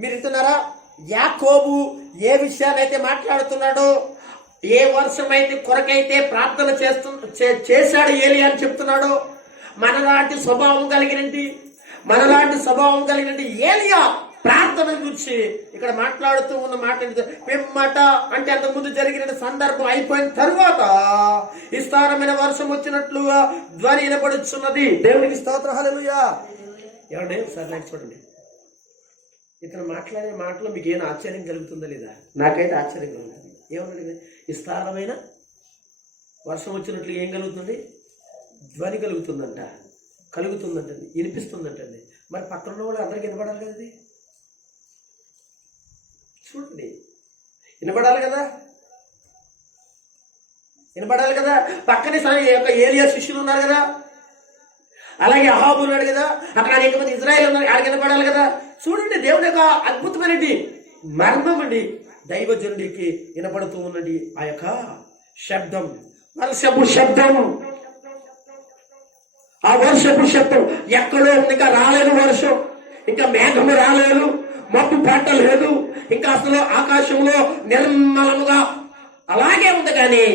మీరు వింటున్నారా? యాకోబు ఏ విషయాన్నైతే మాట్లాడుతున్నాడో, ఏ వర్షమైతే కొరకైతే ప్రార్థన చేశాడు ఏలియా అని చెప్తున్నాడో, మనలాంటి స్వభావం కలిగినటువంటి ఏలియా ప్రార్థన గురించి ఇక్కడ మాట్లాడుతూ ఉన్న మాట పిమ్మట అంటే అంతకుముందు జరిగిన సందర్భం అయిపోయిన తర్వాత విస్తారమైన వర్షం వచ్చినట్లుగా ధ్వని వినపడుచున్నది. దేవునికి స్తోత్రం. హల్లెలూయా. ఏమండి సార్ నాకు చూడండి, ఇతను మాట్లాడే మాటలో మీకు ఏమైనా ఆశ్చర్యం కలుగుతుందా లేదా? నాకైతే ఆశ్చర్యం కలుగుతుంది. ఏమన్నా విస్తారమైన వర్షం వచ్చినట్లు ఏం కలుగుతుంది? ధ్వని కలుగుతుందంటండి, వినిపిస్తుందంటండి. మరి పక్కన ఉన్న వాళ్ళు అందరికి వినపడాలి కదా, అది చూడండి, వినపడాలి కదా. పక్కనే ఏలియా శిష్యులు ఉన్నారు కదా, అలాగే అహాబు ఉన్నాడు కదా, అక్కడ అనేక మంది ఇజ్రాయేల్ ఉన్నారు, ఆడికి వినపడాలి కదా. చూడండి, దేవుని యొక్క అద్భుతమైన మర్మం అండి. దైవజనుడికి వినపడుతూ ఉన్నది ఆ యొక్క శబ్దం, వర్షపు శబ్దం. ఆ వర్షపు శబ్దం ఎక్కడో ఇంకా రాలేదు వర్షం, ఇంకా మేఘము రాలేదు, మబ్బు పట్టలేదు, ఇంకా అసలు ఆకాశంలో నిర్మలముగా అలాగే ఉంది. కానీ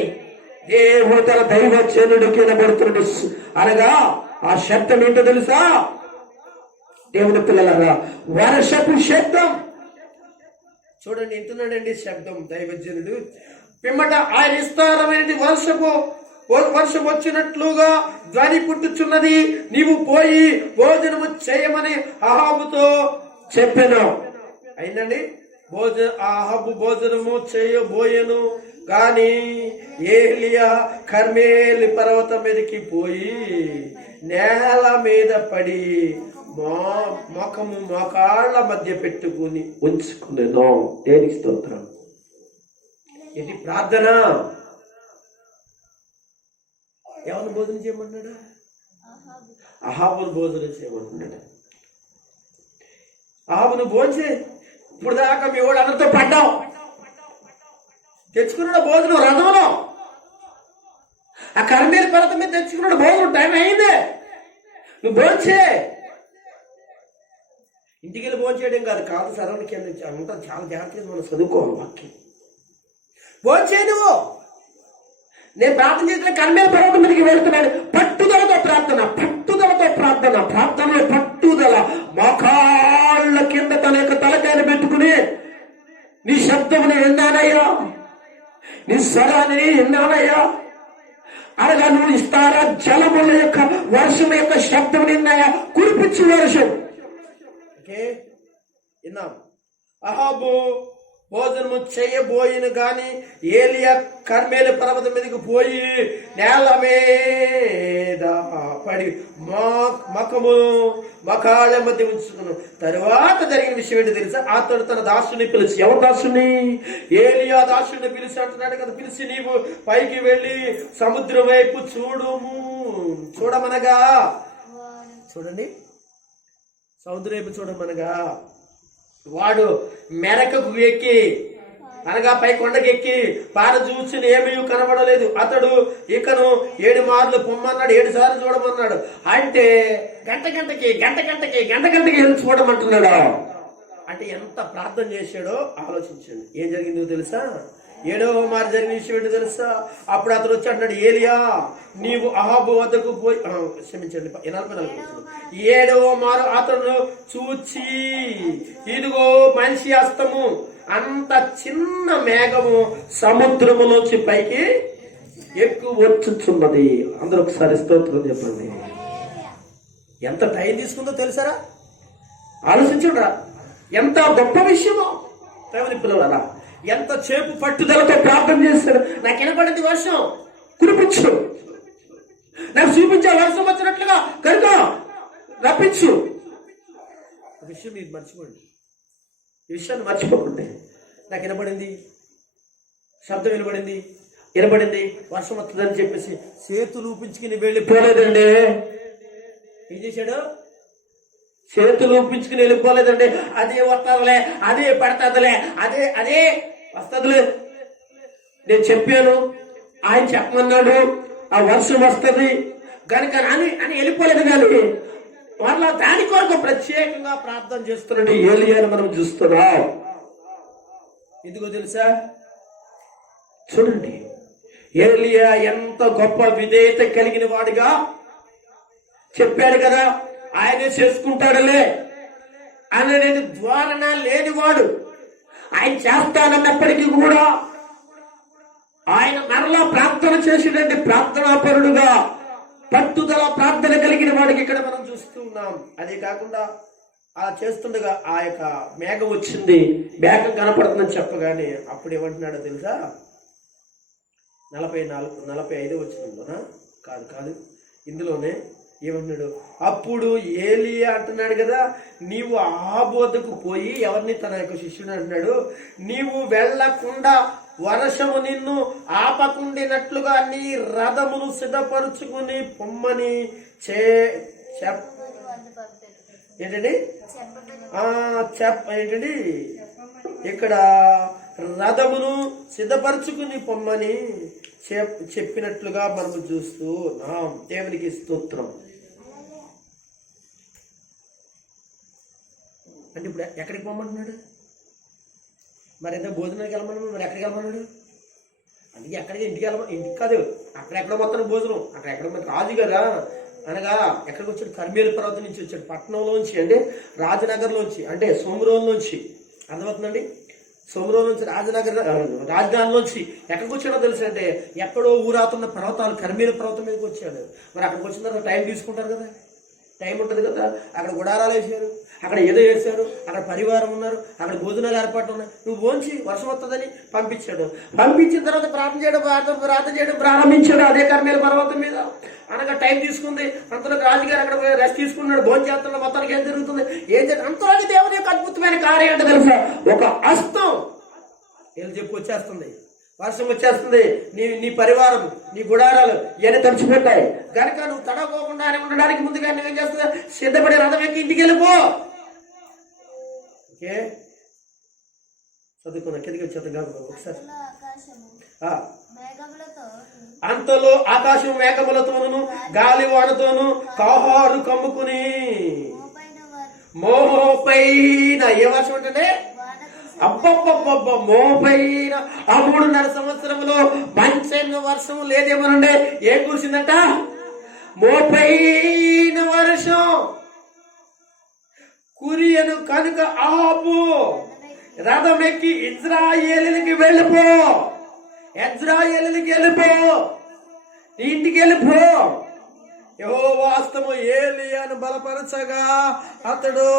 దేవుడు తన దైవజనుడికి వినబడుతున్నాడు. అనగా ఆ శబ్దం ఏంటో తెలుసా? దేవుని పిల్లలారా, వర్షపు శబ్దం. చూడండి, వింటున్నాడండి శబ్దం దైవజనుడు. పిమ్మట ఆయన విస్తారమైన వర్షం వచ్చినట్లుగా ధ్వని పుట్టుచున్నది, నీవు పోయి భోజనము చేయమని అహాబుతో చెప్పాను. అయిందండి. అహాబు భోజనము చేయబోయెను. కానీ ఏలియా కర్మేలి పర్వతం మీదకి పోయి నేల మీద పడి మోకాళ్ళ మధ్య పెట్టుకుని ఉంచుకునేను. దేనికి స్తోత్రం. ఏంటి ప్రార్థన? ఎవరిని భోజనం చేయమంటున్నాడు? అహాబును భోజనం చేయమంటున్నాడు. అహాబును భోజనం ఇప్పుడు దాకా మీ వాడు అందరితో పడ్డావు, తెచ్చుకున్నాడు భోజనం రథంలో, ఆ కర్మేలు పర్వతం మీద తెచ్చుకున్నాడు భోజనం, టైం అయిందే, నువ్వు భోంచే. ఇంటికి వెళ్ళి భోంచేయడం కాదు సరవణ కింద అంతా చాలా జాగ్రత్తగా మనం చదువుకోవాలి వాక్యం. భోంచే నువ్వు. నేను ప్రార్థన చేసిన కర్మేలు పర్వతం మీదకి వెళ్తున్నాడు. పట్టుదలతో ప్రార్థన, ప్రార్థనలో పట్టుదల. మోకాళ్ళ కింద తన యొక్క తలకాయలు పెట్టుకుని నీ శబ్దముని విన్నానయ్యా, నీ స్వరాన్ని విన్నానయ్యా అనగా నువ్వు ఇస్తారా జలముల యొక్క వర్షం యొక్క శబ్దం నిన్నాయా, కురిపించు వర్షం. ఓకే విన్నాం. అహాబు భోజనము చేయబోయిన గాని ఏలియా కర్మేలు పర్వతం మీదకి పోయి నేల మీద పడి మకాళ్ళ మధ్య ఉంచుకున్నాను. తరువాత జరిగిన విషయం ఏంటి తెలుసా? అతడు తన దాసుని పిలిచి, ఎవరు దాసుని? ఏలియా దాసుని పిలిచి అంటున్నాడు కదా, పిలిచి నీవు పైకి వెళ్ళి సముద్రం వైపు చూడమనగా, చూడండి సముద్రం వైపు చూడమనగా వాడు మెరకకు ఎక్కి అనగా పై కొండకి ఎక్కి పార చూసిన ఏమీ కనబడలేదు. అతడు ఇకను 7 మార్లు పొమ్మన్నాడు, 7 సార్లు చూడమన్నాడు. అంటే గంటకి వెళ్ళి చూడమంటున్నాడు. అంటే ఎంత ప్రార్థన చేశాడో ఆలోచించండి. ఏం జరిగిందో తెలుసా? 7వ మారు జరిగిన విషయం ఏంటో తెలుసా? అప్పుడు అతడు వచ్చి అంటున్నాడు, ఏలియా నీవు అహాబు వద్దకు పోయి, క్షమించండి 7వ మారు అతను చూచి ఇదిగో మనిషి హస్తము అంత చిన్న మేఘము సముద్రములోంచి పైకి ఎక్కువ వచ్చుచున్నది. అందరూ ఒకసారి స్తోత్రం చెప్పండి. ఎంత టైం తీసుకుందో తెలుసారా? ఆలోచించురా, ఎంత గొప్ప విషయమో. దేవుని పిల్లలారా, ఎంత చేపు పట్టుదలతో ప్రార్థన చేశాడు. నాకు వినపడింది వర్షం, కురిపించు, నాకు చూపించే వర్షం వచ్చినట్లుగా కనుక రప్పించు. విషయం మీరు మర్చిపోండి, ఈ విషయాన్ని మర్చిపోకండి. నాకు వినపడింది, శబ్దం వినపడింది, వర్షం వస్తుందని చెప్పేసి చేతులు ఊపించుకుని వెళ్ళిపోలేదండి. ఏం చేశాడు? చేతులు ఊపించుకుని వెళ్ళిపోలేదండి. అదే వస్తుందిలే, అదే పడుతుందిలే, అదే వస్తుందిలే, నేను చెప్పాను, ఆయన చెప్పమన్నాడు, ఆ వర్షం వస్తుంది కనుక అని వెళ్ళిపోలేదు. కానీ వాళ్ళ దాని కొరకు ప్రత్యేకంగా ప్రార్థన చేస్తున్నాడు ఏలియాను మనం చూస్తున్నాం. ఎందుకో తెలుసా? చూడండి, ఏలియా ఎంత గొప్ప విధేయత కలిగిన వాడిగా చెప్పాడు కదా, ఆయనే చేసుకుంటాడులే అనేది ధోరణ లేనివాడు. ఆయన చేస్తానన్నప్పటికీ కూడా ఆయన మరలా ప్రార్థన చేసినటువంటి ప్రార్థనాపరుడుగా పట్టుదల ప్రార్థన కలిగిన వాడికి ఇక్కడ మనం చూస్తూ ఉన్నాం. అదే కాకుండా అలా చేస్తుండగా ఆ యొక్క మేఘం వచ్చింది, మేఘం కనపడుతుందని చెప్పగానే అప్పుడు ఏమంటున్నాడో తెలుసా? 45 వచ్చిందా? కాదు ఇందులోనే ఏమంటున్నాడు? అప్పుడు ఏలియా అంటున్నాడు కదా, నీవు అహాబు వద్దకు పోయి, ఎవరిని? తన యొక్క శిష్యుడు అంటున్నాడు, నీవు వెళ్లకుండా వర్షము నిన్ను ఆపకుండినట్లుగా నీ రథమును సిద్ధపరుచుకుని పొమ్మని ఏంటండి ఏంటండి ఇక్కడ రథమును సిద్ధపరుచుకుని పొమ్మని చెప్పినట్లుగా మనము చూస్తూ ఉన్నాం. దేవునికి స్తోత్రం. అంటే ఇప్పుడు ఎక్కడికి పొమ్మంటున్నాడు? మరి ఎంత భోజనానికి వెళ్ళమన్నాడు, మరి ఎక్కడికి వెళ్ళమన్నాడు? అందుకే ఎక్కడికి ఇంటికి కాదు, అక్కడెక్కడ మొత్తం భోజనం, అక్కడెక్కడ మనకు రాజు కదా అనగా ఎక్కడికి వచ్చాడు? కర్మేలు పర్వతం నుంచి వచ్చాడు, పట్టణంలోంచి, అంటే రాజనగర్లోంచి, అంటే సోమరోన్లోంచి. అర్థమవుతుందండి? సోమరోన్ నుంచి రాజధానిలోంచి ఎక్కడికి వచ్చాడో తెలుసు అంటే ఎక్కడో ఊరాతున్న పర్వతాలు, కర్మేలు పర్వతం మీదకి వచ్చాడు. మరి అక్కడికి వచ్చిన తర్వాత టైం తీసుకుంటారు కదా, టైం ఉంటుంది కదా. అక్కడ గుడారాలు వేసారు, అక్కడ ఏదో వేసారు, అక్కడ పరివారం ఉన్నారు, అక్కడ భోజనాలు ఏర్పాటు ఉన్నాయి. నువ్వు భోంచి వర్షం వస్తుందని పంపించాడు. పంపించిన తర్వాత ప్రార్థన చేయడం ప్రారంభించాడు అదే కర్మేలు పర్వతం మీద. అనగా టైం తీసుకుంది. అంతలో రాజుగారు అక్కడ రెస్ట్ తీసుకున్నాడు, భోజనం చేస్తున్నాడు. మొత్తానికి ఏం జరుగుతుంది? అంతలోకి దేవుని యొక్క అద్భుతమైన కార్యం అంటే తెలుసా? ఒక హస్తం వీళ్ళు చెప్పి వచ్చేస్తుంది. వర్షం వచ్చేస్తుంది, నీ పరివారం, నీ గుడారాలు ఇవన్నీ తడిచిపోతాయి కనుక నువ్వు తడవకోకుండా ఉండడానికి ముందుగా నువ్వేం చేస్తా, సిద్ధపడి రథం ఎక్కి ఇంటికి వెళ్ళిపో. ఓకే, చదువుకున్నా కిందకి వచ్చేద్దాం ఒకసారి. అంతలో ఆకాశం మేఘములతోను గాలి వానతోను కాహారు కమ్ముకుని మోపైన ఏ వర్షం అంటే అబ్బబ్బబ్బబ్బ మోపైన ఆ 3.5 సంవత్సరంలో మంచైన వర్షం లేదేమోనండి. ఏం కురిసిందంట? మోపైన వర్షం కురియను కనుక ఆపు, రథం ఎక్కి ఇజ్రాయేలుకి వెళ్ళిపో, ఇజ్రాయేలుకి వెళ్ళిపో, ఇంటికి వెళ్ళిపో. యెహోవా హస్తము ఏలీయాను బలపరచగా అతడు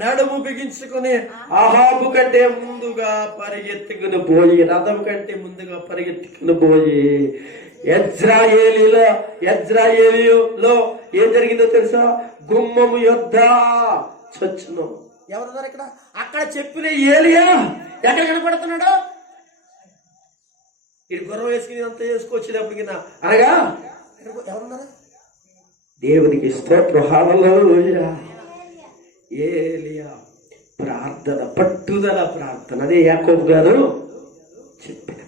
నడుము బిగించుకుని అహాబు కంటే ముందుగా పరిగెత్తుకుని పోయి, రథం కంటే ముందుగా పరిగెత్తుకుని పోయి ఇజ్రాయేలీలో ఏం జరిగిందో తెలుసా? గుమ్మము యొద్ద చచ్చును. ఎవరున్నారు ఇక్కడ? అక్కడ చెప్పిన ఏలియా ఎక్కడ కనపడుతున్నాడు? ఇది గుర్రం వేసుకుని అంత వేసుకొచ్చేటప్పటికి అనగా ఎవరున్నారు? దేవునికి స్తోత్రం, హల్లెలూయా. ఏలియా ప్రార్థన, పట్టుదల ప్రార్థన. అదే యాకోబు గారు చెప్పిన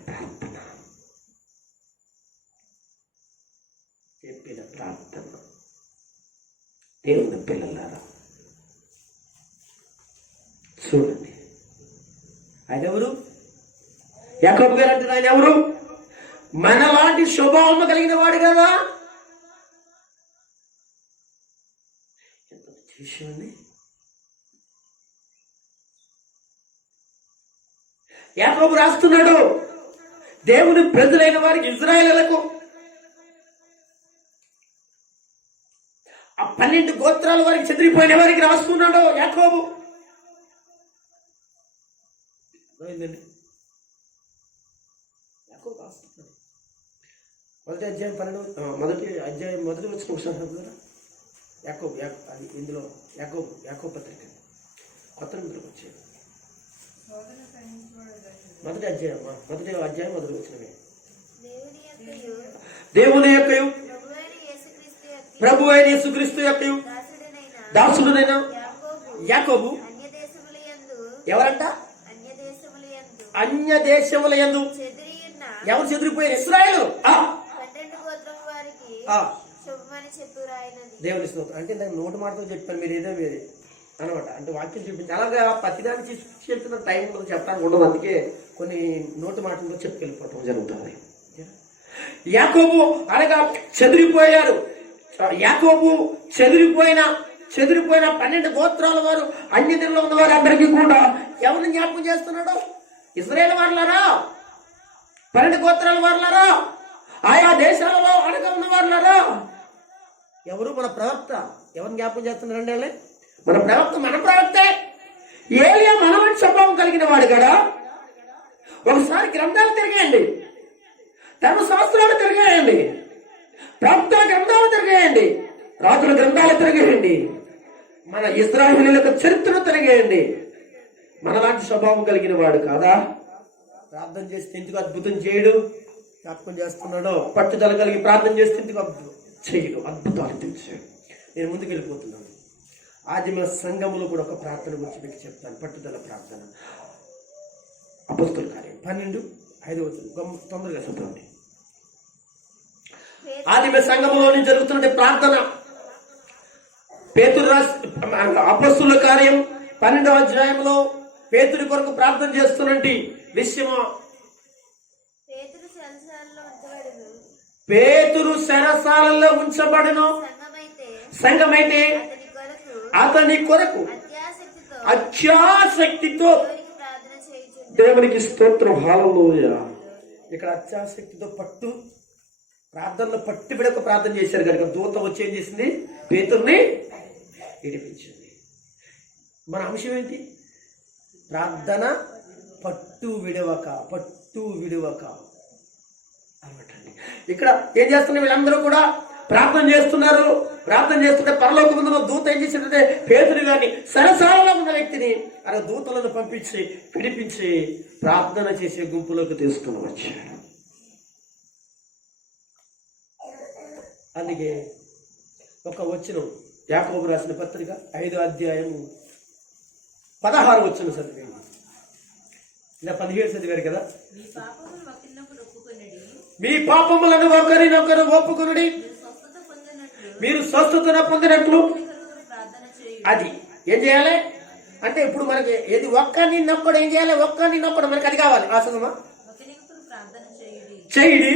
ప్రార్థన, దేవుని పిల్లలారా చూడండి, ఆయన ఎవరు? యాకోబు గారు అంటే ఆయన ఎవరు? మనలాంటి స్వభావం కలిగిన వాడు కదా. విషయాన్ని యాకోబు రాస్తున్నాడు దేవుని ప్రజలైన వారికి, ఇజ్రాయేలులకు, ఆ 12 గోత్రాల వారికి, చెదిరిపోయిన వారికి రాస్తున్నాడు యాకోబు. యాకోబు రాస్తున్నాడు మొదటి అధ్యాయం 12 వచ్చిన ఒకసారి యాకోబు అది ఇందులో యాకోబు పత్రిక కొత్త నిబంధనకు వచ్చేది మొదటి అధ్యాయం మొదటి వచ్చినవి. దేవుని యొక్క ప్రభు అయిన యేసుక్రీస్తు యొక్క దాసుడునైన యాకోబు ఎవరంట? అన్య దేశముల యందు ఎవరు చెదిరిపోయారు? ఇశ్రాయేలు. దేవుని స్తోత్రం. అంటే దానికి నోటు మాటతో చెప్పాను, మీరు ఏదో వేరే అనమాట. అంటే వాక్యం చూపించి అలాగా ప్రతిదాన్ని చెప్తున్న టైం ఉండదు, చెప్పడానికి ఉండదు. అందుకే కొన్ని నోటు మాటలతో చెప్పుకెళ్ళిపోవటం జరుగుతుంది. యాకోబు అనగా చెదిరిపోయారు. యాకోబు చెదిరిపోయిన 12 గోత్రాల వారు, అన్యజనుల్లో ఉన్న వారు అందరికీ కూడా ఎవరిని జ్ఞాపకం చేస్తున్నాడు? ఇశ్రాయేలు వారులారా, 12 గోత్రాల వారులారా, ఆయా దేశాలలో అనగా ఉన్న వారులారా. ఎవరు? మన ప్రవక్త. ఎవరిని జ్ఞాపకం చేస్తున్నారండి? మన ప్రవక్త. మన ప్రవక్తే ఏలియా మన వంటి స్వభావం కలిగిన వాడు కదా. ఒకసారి గ్రంథాలు తిరిగేయండి, ధర్మశాస్త్రాలు తిరిగేయండి, ప్రవక్తల గ్రంథాలు తిరిగేయండి, రాజుల గ్రంథాలు తిరిగేయండి, మన ఇశ్రాయేలీయుల చరిత్రను తిరిగేయండి. మనలాంటి స్వభావం కలిగిన వాడు కాదా? ప్రార్థన చేస్తే ఎందుకు అద్భుతం చేయడు? జ్ఞాపకం చేస్తున్నాడు. పట్టుదల కలిగి ప్రార్థన చేస్తే ఎందుకు చేయడు? అద్భుతాలు తెలిసాడు. నేను ముందుకు వెళ్ళిపోతున్నాను. ఆదిమ సంఘములో కూడా ఒక ప్రార్థన గురించి మీకు చెప్తాను, పట్టుదల ప్రార్థన. అపొస్తలుల కార్యం 12:5 తొందరగా చదవండి. ఆదిమ సంఘములో జరుగుతున్న ప్రార్థన పేతురు అపొస్తలుల కార్యం 12వ అధ్యాయంలో పేతురు కొరకు ప్రార్థన చేస్తున్నటి విషయము. పేతురు చెరసాలలో ఉంచబడను, సంఘమైతే అతని కొరకు అత్యాసక్తితో దేవునికి స్తోత్రం, హల్లెలూయా. ఇక్కడ అత్యాసక్తితో ప్రార్థనలో పట్టు విడక ప్రార్థన చేశారు కనుక దూత వచ్చి ఏం చేసింది? పేతురుని విడిపించింది. మన అంశం ఏంటి? ప్రార్థన పట్టు విడవక అనమాటండి. ఇక్కడ ఏం చేస్తున్నారు? వీళ్ళందరూ కూడా ప్రార్థన చేస్తున్నారు. ప్రార్థన చేస్తుంటే పరలోకమందున దూత ఏం చేసిందంటే పేతురు గారిని, సరసాలలో ఉన్న వ్యక్తిని దూతలను పంపించి విడిపించి ప్రార్థన చేసే గుంపులోకి తీసుకుని వచ్చాడు. అందుకే ఒక వచనం యాకోబు రాసిన పత్రిక 5 అధ్యాయము 16 చదివేయండి. ఇలా 17 చదివారు కదా. మీ పాపములను ఒకరినొకరు ఒప్పుకొనుడి, మీరు స్వస్థత పొందినట్లు. అది ఏం చేయాలి అంటే ఇప్పుడు మనకి ఏది ఒక్కరిని నొక్కడు ఏం చేయాలి, ఒక్కరిని నొక్కడు మనకి అది కావాలి. ఆసనమా చేయుడి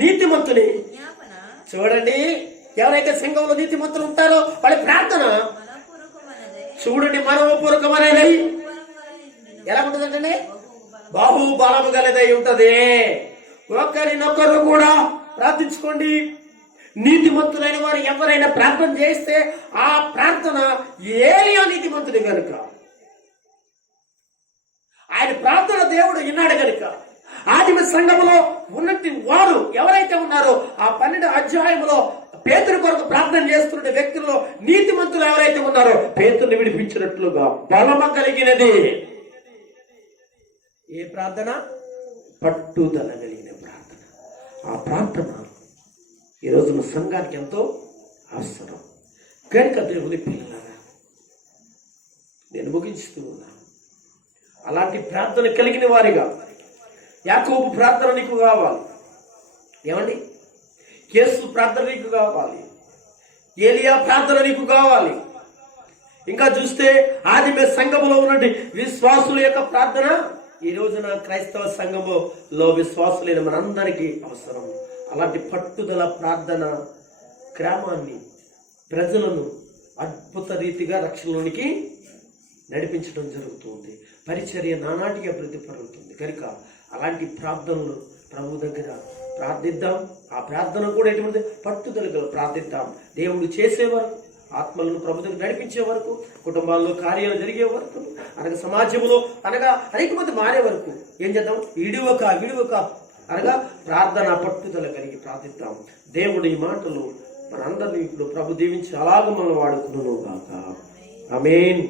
నీతిమంతుని. చూడండి, ఎవరైతే సంఘంలో నీతిమంతులు ఉంటారో వాళ్ళ ప్రార్థన చూడండి మనోపూర్వకమైనది. ఎలా ఉంటుందంటే బాహుబలము గలదై ఉంటది. ఒకరినొకరు కూడా ప్రార్థించుకోండి. నీతిమంతులైన వారు ఎవరైనా ప్రార్థన చేస్తే ఆ ప్రార్థన ఏలియా నీతిమంతుడి కనుక ఆయన ప్రార్థన దేవుడు విన్నాడు కనుక ఆదిమ సంఘములో ఉన్నట్టు వారు ఎవరైతే ఉన్నారో ఆ 12 అధ్యాయంలో పేతురు కొరకు ప్రార్థన చేస్తున్న వ్యక్తుల్లో నీతిమంతులు ఎవరైతే ఉన్నారో పేతురుని విడిపించినట్లుగా బలమ కలిగినది ఏ ప్రార్థన? పట్టుదల కలిగిన ప్రార్థన. ఆ ప్రార్థన ఈ రోజున సంఘానికి ఎంతో అవసరం కనుక దేవుని పిల్లలారా నేను ముగించుతూ ఉన్నాను. అలాంటి ప్రార్థన కలిగిన వారిగా యాకోబు ప్రార్థన నీకు కావాలి. ఏమండి? యేసు ప్రార్థన నీకు కావాలి. ఏలియా ప్రార్థన నీకు కావాలి. ఇంకా చూస్తే ఆదిమ సంఘములో ఉన్నటువంటి విశ్వాసుల యొక్క ప్రార్థన ఈ రోజున క్రైస్తవ సంఘములో విశ్వాసులైన మనందరికీ అవసరం. అలాంటి పట్టుదల ప్రార్థన గ్రామాన్ని ప్రజలను అద్భుత రీతిగా రక్షణలోనికి నడిపించడం జరుగుతుంది. పరిచర్య నానాటికి అభివృద్ధి పరుగుతుంది కనుక అలాంటి ప్రార్థనలు ప్రభు దగ్గర ప్రార్థిద్దాం. ఆ ప్రార్థన కూడా ఎటువంటి పట్టుదల ప్రార్థిద్దాం. దేవుడు చేసే వరకు, ఆత్మలను ప్రభు దగ్గర నడిపించే వరకు, కుటుంబాల్లో కార్యాలు జరిగే వరకు, అనగా సమాజంలో అనగా అనేక మంది మారే వరకు ఏం చేద్దాం? విడువక అనగా ప్రార్థన పట్టుదల కలిగి ప్రార్థిద్దాం. దేవుడు ఈ మాటలు మనందరినీ ఇప్పుడు ప్రభు దీవించి అలాగ మనం వాడుకున్నాను కాక. ఆమేన్.